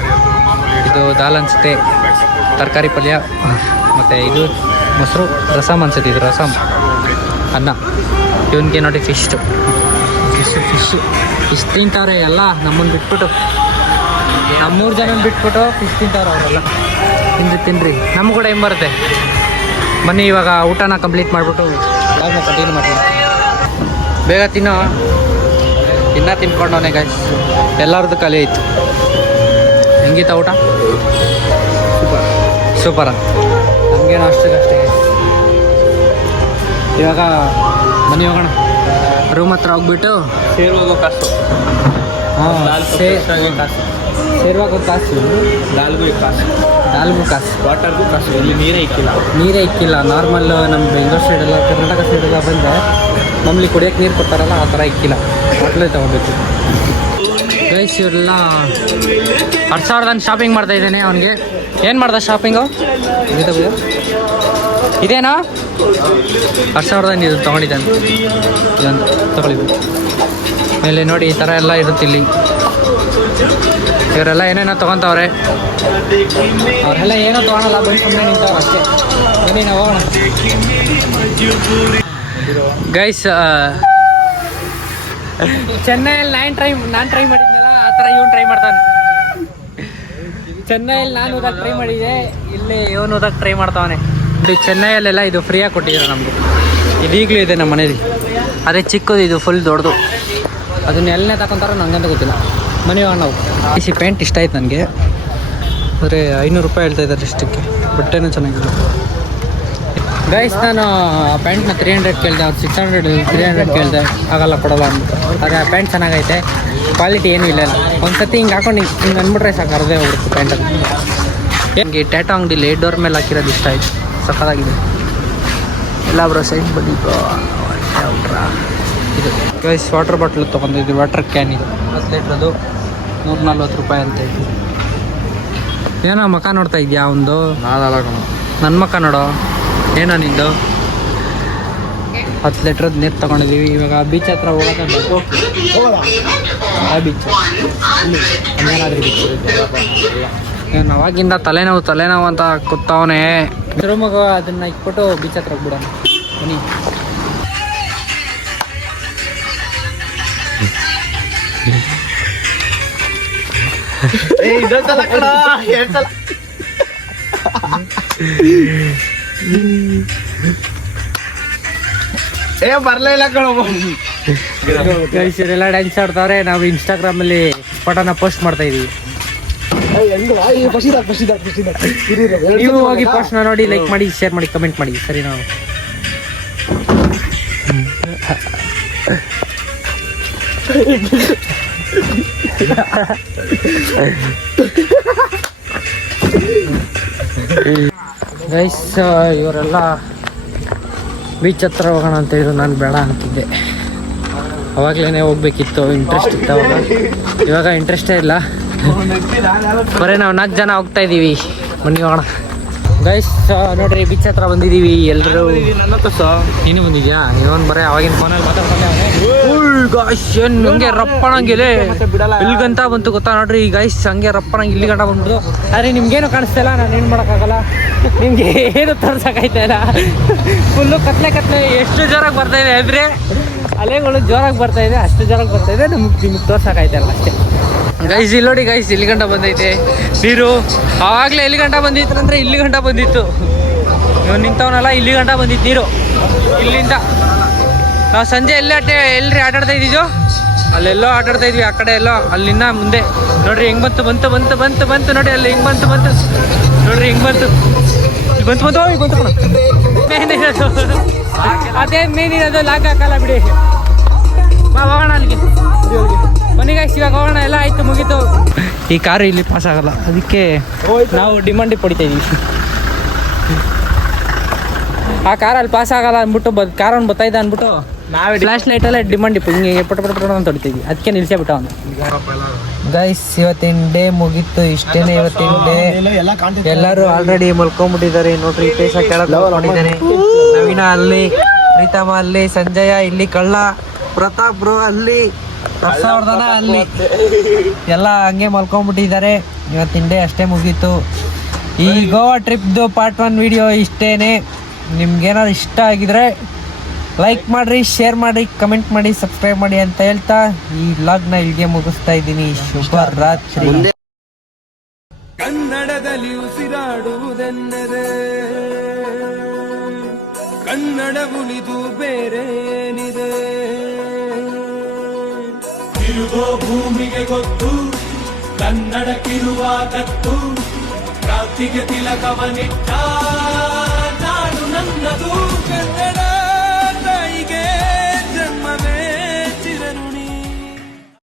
ಇದು ದಾಲ್ ಅನಿಸುತ್ತೆ, ತರಕಾರಿ ಪಲ್ಯ, ಮತ್ತು ಇದು ಮೊಸರು, ರಸಮ್ ಅನ್ಸುತ್ತೆ. ಇದು ರಸಮ್, ಅನ್ನ. ಇವನಿಗೆ ನೋಡಿ ಫಿಶ್ ತಿಂತಾರೆ ಎಲ್ಲ. ನಮ್ಮನ್ನು ಬಿಟ್ಬಿಟ್ಟು, ನಮ್ಮ 3 ಜನ ಬಿಟ್ಬಿಟ್ಟು ಫಿಶ್ ತಿಂತಾರೆ ಅವರೆಲ್ಲ. ತಿನ್ರಿ ನಮ್ಗೆ ಕೂಡ ಹೆಂಗೆ ಬರುತ್ತೆ. ಬನ್ನಿ ಇವಾಗ ಊಟನ ಕಂಪ್ಲೀಟ್ ಮಾಡಿಬಿಟ್ಟು ಬ್ಲಾಗ್ನ ಕಂಟಿನ್ಯೂ ಮಾಡ್ತೀನಿ. ಬೇಗ ತಿನ್ನೋ. ಇನ್ನೂ ತಿನ್ಕೊಂಡವನೇ ಗೈಸ್. ಎಲ್ಲರದ್ದು ಖಾಲಿ ಆಯಿತು. ಹೆಂಗಿತ್ತ ಊಟ? ಸೂಪರ. ನಮಗೇನು ಅಷ್ಟೇ. ಇವಾಗ ಮನೆ ಹೋಗೋಣ. ರೂಮ್ ಹತ್ರ ಹೋಗ್ಬಿಟ್ಟು ಸೇರ್ವಾಗೋ ಕಾಸು, ಹಾಂ ಸೇರುವಾಗ ಕಾಸು, ದಾಲ್ಗೂ ಕಾಸು, ವಾಟರ್ಗೂ ಕಾಸು. ಇಲ್ಲಿ ನೀರೇ ಇಕ್ಕಿಲ್ಲ. ನಾರ್ಮಲ್ ನಮ್ಮ ಬೆಂಗಳೂರು ಸೈಡೆಲ್ಲ, ಕರ್ನಾಟಕ ಸೈಡೆಲ್ಲ ಬಂದರೆ ನಮ್ಮಲ್ಲಿ ಕುಡಿಯೋಕ್ಕೆ ನೀರು ಕೊಡ್ತಾರಲ್ಲ, ಆ ಥರ ಇಕ್ಕಿಲ್ಲ. ಹೋಟ್ಲೇ ತೊಗೊಬೇಕು. ಗೈಸ್ ಇವರೆಲ್ಲ 10,000 ಶಾಪಿಂಗ್ ಮಾಡ್ತಾ ಇದ್ದಾನೆ. ಅವನಿಗೆ ಏನು ಮಾಡ್ದ ಶಾಪಿಂಗು? ಇದೇನಾ 10,000 ಇದು ತೊಗೊಂಡಿದ್ದಾನೆ. ಇದನ್ನು ತೊಗೊಳಿದ್ದು ಮೇಲೆ ನೋಡಿ ಈ ಥರ ಎಲ್ಲ ಇರುತ್ತೆ ಇಲ್ಲಿ. ಇವರೆಲ್ಲ ಏನೇನೋ ತೊಗೊತವ್ರೆ. ಅವರೆಲ್ಲ ಏನೋ ತೊಗೊಳಲ್ಲ, ಬಂದು ಸುಮ್ಮನೆ ನಿಂತವ್ರು ಅಷ್ಟೇ. ಬನ್ನಿ ನಾವು ಹೋಗೋಣ ಗೈಸ್. ಚೆನ್ನೈಯಲ್ಲಿ ನಾನು ಟ್ರೈ ಮಾಡಿದ್ನಲ್ಲ, ಆ ಥರ ಇವನು ಟ್ರೈ ಮಾಡ್ತಾನೆ. ಚೆನ್ನೈಯಲ್ಲಿ ನಾನು ಓದಕ್ಕೆ ಟ್ರೈ ಮಾಡಿದ್ದೆ, ಇಲ್ಲಿ ಇವನು ಓದಕ್ಕೆ ಟ್ರೈ ಮಾಡ್ತಾವನೆ. ಇದು ಚೆನ್ನೈಯಲ್ಲೆಲ್ಲ ಇದು ಫ್ರೀಯಾಗಿ ಕೊಟ್ಟಿದ್ದಾರೆ ನಮಗೆ. ಇದು ಈಗಲೂ ಇದೆ ನಮ್ಮ ಮನೇಲಿ. ಅದೇ ಚಿಕ್ಕದು, ಇದು ಫುಲ್ ದೊಡ್ಡದು. ಅದನ್ನೆಲ್ಲನೇ ತಗೊಂತಾರೋ ನನಗಂತ ಗೊತ್ತಿಲ್ಲ. ಮನೆ ನಾವು ಈ ಪ್ಯಾಂಟ್ ಇಷ್ಟ ಆಯ್ತು ನನಗೆ. ಆದರೆ 500 ರೂಪಾಯಿ ಹೇಳ್ತಾ ಇದ್ದಾರೆ ಇಷ್ಟಕ್ಕೆ. ಬಟ್ಟೆನೂ ಚೆನ್ನಾಗಿದೆ ಗೈಸ್. ನಾನು ಆ ಪ್ಯಾಂಟ್ನ 300 ಕೇಳಿದೆ, ಅವ್ರು 600 300 ಕೇಳಿದೆ. ಆಗಲ್ಲ ಕೊಡೋಲ್ಲ ಅಂದ್ಬಿಟ್ಟು. ಆದರೆ ಆ ಪ್ಯಾಂಟ್ ಚೆನ್ನಾಗೈತೆ, ಕ್ವಾಲಿಟಿ ಏನೂ ಇಲ್ಲ. ಒಂದು ಸತಿ ಹಿಂಗೆ ಹಾಕೊಂಡು ಹಿಂಗೆ ಅಂದ್ಬಿಟ್ರೆ ಸಾಕು, ಅರ್ಧೇ ಹೋಗ್ಬಿಡುತ್ತೆ ಪ್ಯಾಂಟಲ್ಲಿ. ನನಗೆ ಟ್ಯಾಟೋ ಅಂಗಡಿಲಿ ಡೋರ್ ಮೇಲೆ ಹಾಕಿರೋದು ಇಷ್ಟ ಆಯಿತು, ಸಕ್ಕತ್ತಾಗಿದೆ. ಎಲ್ಲ ಬ್ರೋ ಸೈಡ್ ಬನ್ನಿ ಬ್ರೋ. ಇದು ಗೈಸ್ ವಾಟರ್ ಬಾಟ್ಲು ತೊಗೊಂಡಿದ್ದು, ವಾಟರ್ ಕ್ಯಾನ್ ಇದು 10 ಲೀಟ್ರದು 140 ರೂಪಾಯಿ ಅಂತ ಇತ್ತು. ಏನೋ ಮಕ ನೋಡ್ತಾ ಇದೆಯಾ ಒಂದು? ನನ್ನ ಮಕ ನೋಡೋ. ಏನೋ ನಿಂದು? 10 ಲೀಟ್ರದ್ದು ನೀರು ತೊಗೊಂಡಿದ್ದೀವಿ. ಇವಾಗ ಬೀಚ್ ಹತ್ರ ಹೋಗೋದು. ಆ ಬೀಚ್ ಏನಾದ್ರೂ ಬೀಚ್. ಏನು ಅವಾಗಿಂದ ತಲೆನೋವು ಅಂತ ಕೂತವನೇ. ಮಗ ಅದನ್ನು ಇಟ್ಬಿಟ್ಟು ಬೀಚ್ ಹತ್ರ ಹೋಗ್ಬಿಡೋಣ ಬನ್ನಿ. ಬರ್ಲಿಲ್ಲ ಕಣ. ಇವರೆಲ್ಲ ಡ್ಯಾನ್ಸ್ ಆಡ್ತಾವ್ರೆ. ನಾವು ಇನ್ಸ್ಟಾಗ್ರಾಮಲ್ಲಿ ಫೋಟೋನ ಪೋಸ್ಟ್ ಮಾಡ್ತಾ ಇದೀವಿ. ನೀವು ಹೋಗಿ ಪೋಸ್ಟ್ನ ನೋಡಿ, ಲೈಕ್ ಮಾಡಿ, ಶೇರ್ ಮಾಡಿ, ಕಮೆಂಟ್ ಮಾಡಿ. ಸರಿ ನಾವು ಗೈಸ್ ಇವರೆಲ್ಲ ಬೀಚ್ ಹತ್ರ ಹೋಗೋಣ ಅಂತ ಹೇಳಿದ್ರು. ನಾನು ಬೇಡ ಅಂತಿದ್ದೆ. ಅವಾಗಲೇ ಹೋಗ್ಬೇಕಿತ್ತು, ಇಂಟ್ರೆಸ್ಟ್ ಇತ್ತು ಅವಾಗ. ಇವಾಗ ಇಂಟ್ರೆಸ್ಟೇ ಇಲ್ಲ. ಬರೀ ನಾವು 4 ಜನ ಹೋಗ್ತಾ ಇದ್ದೀವಿ. ಬನ್ನಿ ಹೋಗೋಣ. ಗೈಸ್ ನೋಡ್ರಿ ಬೀಚ್ ಹತ್ರ ಬಂದಿದೀವಿ ಎಲ್ಲರೂ. ನನ್ನ ಕಸ ನೀನು ಬಂದಿದ್ಯಾ? ಇವನ್ ಬರೀ ಅವಾಗಿನ ಫೋನಲ್ಲಿ ಮಾತಾಡ್ಕೊಂಡೆ ಗಾಯ್ಸ್. ಏನ್ ಹಂಗೆ ರಪ್ಪಣಂಗಿಲ್ಲ ಇಲ್ಲಿಗಂತ ಬಂತು ಗೊತ್ತಾ ನೋಡ್ರಿ ಗೈಸ್. ಹಂಗೆ ರಪ್ಪಣಂಗೆ ಇಲ್ಲಿ ಗಂಟ ಬಂದ್ಬಿಟ್ಟು. ಆದ್ರೆ ನಿಮ್ಗೇನು ಕಾಣಿಸ್ತಿಲ್ಲ, ನಾನು ಏನು ಮಾಡೋಕ್ಕಾಗಲ್ಲ, ನಿಮ್ಗೆ ಏನು ತೋರ್ಸಕ್ಕಾಯ್ತಾ ಫುಲ್ಲು ಕತ್ಲೆ ಎಷ್ಟು ಜೋರಾಗಿ ಬರ್ತಾ ಇದೆ ಅಂದ್ರೆ ಅಲೆಗಳು ಜೋರಾಗಿ ಬರ್ತಾ ಇದೆ, ಅಷ್ಟು ಜೋರಾಗಿ ಬರ್ತಾ ಇದೆ. ನಿಮ್ಗೆ ತೋರ್ಸಕ್ಕಾಯ್ತಲ್ಲ ಅಷ್ಟೇ ಗೈಸ್. ಇಲ್ಲಿ ನೋಡಿ ಗೈಸ್, ಇಲ್ಲಿ ಗಂಟ ಬಂದೈತೆ ನೀರು. ಆವಾಗಲೇ ಎಲ್ಲಿ ಗಂಟ ಬಂದಿತ್ತು ಅಂದರೆ ಇಲ್ಲಿ ಗಂಟ ಬಂದಿತ್ತು. ಇವ್ ನಿಂತವನಲ್ಲ, ಇಲ್ಲಿ ಗಂಟ ಬಂದಿತ್ತು ನೀರು. ಇಲ್ಲಿಂದ ನಾವು ಸಂಜೆ ಎಲ್ರಿ ಆಟಾಡ್ತಾ ಇದ್ದೀವಿ, ಅಲ್ಲೆಲ್ಲೋ ಆಟಾಡ್ತಾ ಇದ್ವಿ. ಆ ಕಡೆ ಎಲ್ಲೋ ಅಲ್ಲಿಂದ ಮುಂದೆ ನೋಡ್ರಿ ಹೆಂಗ್ ಬಂತು ನೋಡಿ. ಅಲ್ಲಿ ಹೆಂಗ್ ಬಂತು ನೋಡ್ರಿ, ಹೆಂಗ್ ಬಂತು. ಇಲ್ಲಿ ಬಂತು ಮೇನ್ ಇರೋದು ಅದೇ ಮೇನ್ ಇರೋದು. ಲಾಕ್ ಹಾಕಲ್ಲ ಬಿಡಿ. ಹೋಗೋಣ ಅಲ್ಲಿಗೆ, ಬನ್ನಿ ಗಾಯ್ಸ್ ಇವಾಗ ಹೋಗೋಣ. ಎಲ್ಲ ಆಯ್ತು, ಮುಗೀತು. ಈ ಕಾರು ಇಲ್ಲಿ ಪಾಸ್ ಆಗಲ್ಲ, ಅದಕ್ಕೆ ನಾವು ಡಿಮಾಂಡ್ ಪಡಿತಾ ಇದೀವಿ. ಆ ಕಾರಲ್ಲಿ ಪಾಸ್ ಆಗಲ್ಲ ಅಂದ್ಬಿಟ್ಟು ಕಾರನ್ನು ಬರ್ತಾಯಿದ್ದ ಅಂದ್ಬಿಟ್ಟು ನಾವು ಫ್ಲಾಶ್ ಲೈಟಲ್ಲೇ ಡಿಮಾಂಡ್ ಹಿಂಗೆ ಪಟ ಅಂತ ಹೊಡಿತೀವಿ. ಅದಕ್ಕೆ ನಿಲ್ಸೇ ಬಿಟ್ಟ ಅವನು. ಗೈಸ್ ಇವತ್ತಿನ ಡೇ ಮುಗೀತು, ಇಷ್ಟೇನೆ ಇವತ್ತಿನ ಡೇ. ಎಲ್ಲರೂ ಆಲ್ರೆಡಿ ಮಲ್ಕೊಂಡ್ಬಿಟ್ಟಿದ್ದಾರೆ ನೋಡ್ರಿ. ಪೇಸ ಕೆಳಗೆ ನವೀನ ಅಲ್ಲಿ, ಪ್ರೀತಮ ಅಲ್ಲಿ, ಸಂಜಯ ಇಲ್ಲಿ, ಕಳ್ಳ ಪ್ರತಾಪ್ ಬ್ರೋ ಅಲ್ಲಿ, ಹರ್ಷವರ್ಧನ ಅಲ್ಲಿ, ಎಲ್ಲ ಹಂಗೆ ಮಲ್ಕೊಂಡ್ಬಿಟ್ಟಿದ್ದಾರೆ. ಇವತ್ತಿನ ಡೇ ಅಷ್ಟೇ ಮುಗೀತು. ಈ ಗೋವಾ ಟ್ರಿಪ್ದು ಪಾರ್ಟ್ 1 ವಿಡಿಯೋ ಇಷ್ಟೇನೆ. ನಿಮ್ಗೇನಾದ್ರು ಇಷ್ಟ ಆಗಿದ್ರೆ ಲೈಕ್ ಮಾಡಿರಿ, ಶೇರ್ ಮಾಡಿ, ಕಮೆಂಟ್ ಮಾಡಿ, ಸಬ್ಸ್ಕ್ರೈಬ್ ಮಾಡಿ ಅಂತ ಹೇಳ್ತಾ ಈ ವ್ಲಾಗ್ನ ಇಲ್ಲಿಗೆ ಮುಗಿಸ್ತಾ ಇದ್ದೀನಿ. ಶುಭ ರಾತ್ರಿ. ಕನ್ನಡದಲ್ಲಿ ಉಸಿರಾಡುವುದೆಂದರೆ ಕನ್ನಡ ಉಳಿದು ಬೇರೇನಿದೆ. ತಿರುಗೋ ಭೂಮಿಗೆ ಗೊತ್ತು ಕನ್ನಡಕ್ಕಿರುವ ಕತ್ತು, ಕ್ರಾಂತಿಗೆ ತಿಲಕವನಿಟ್ಟ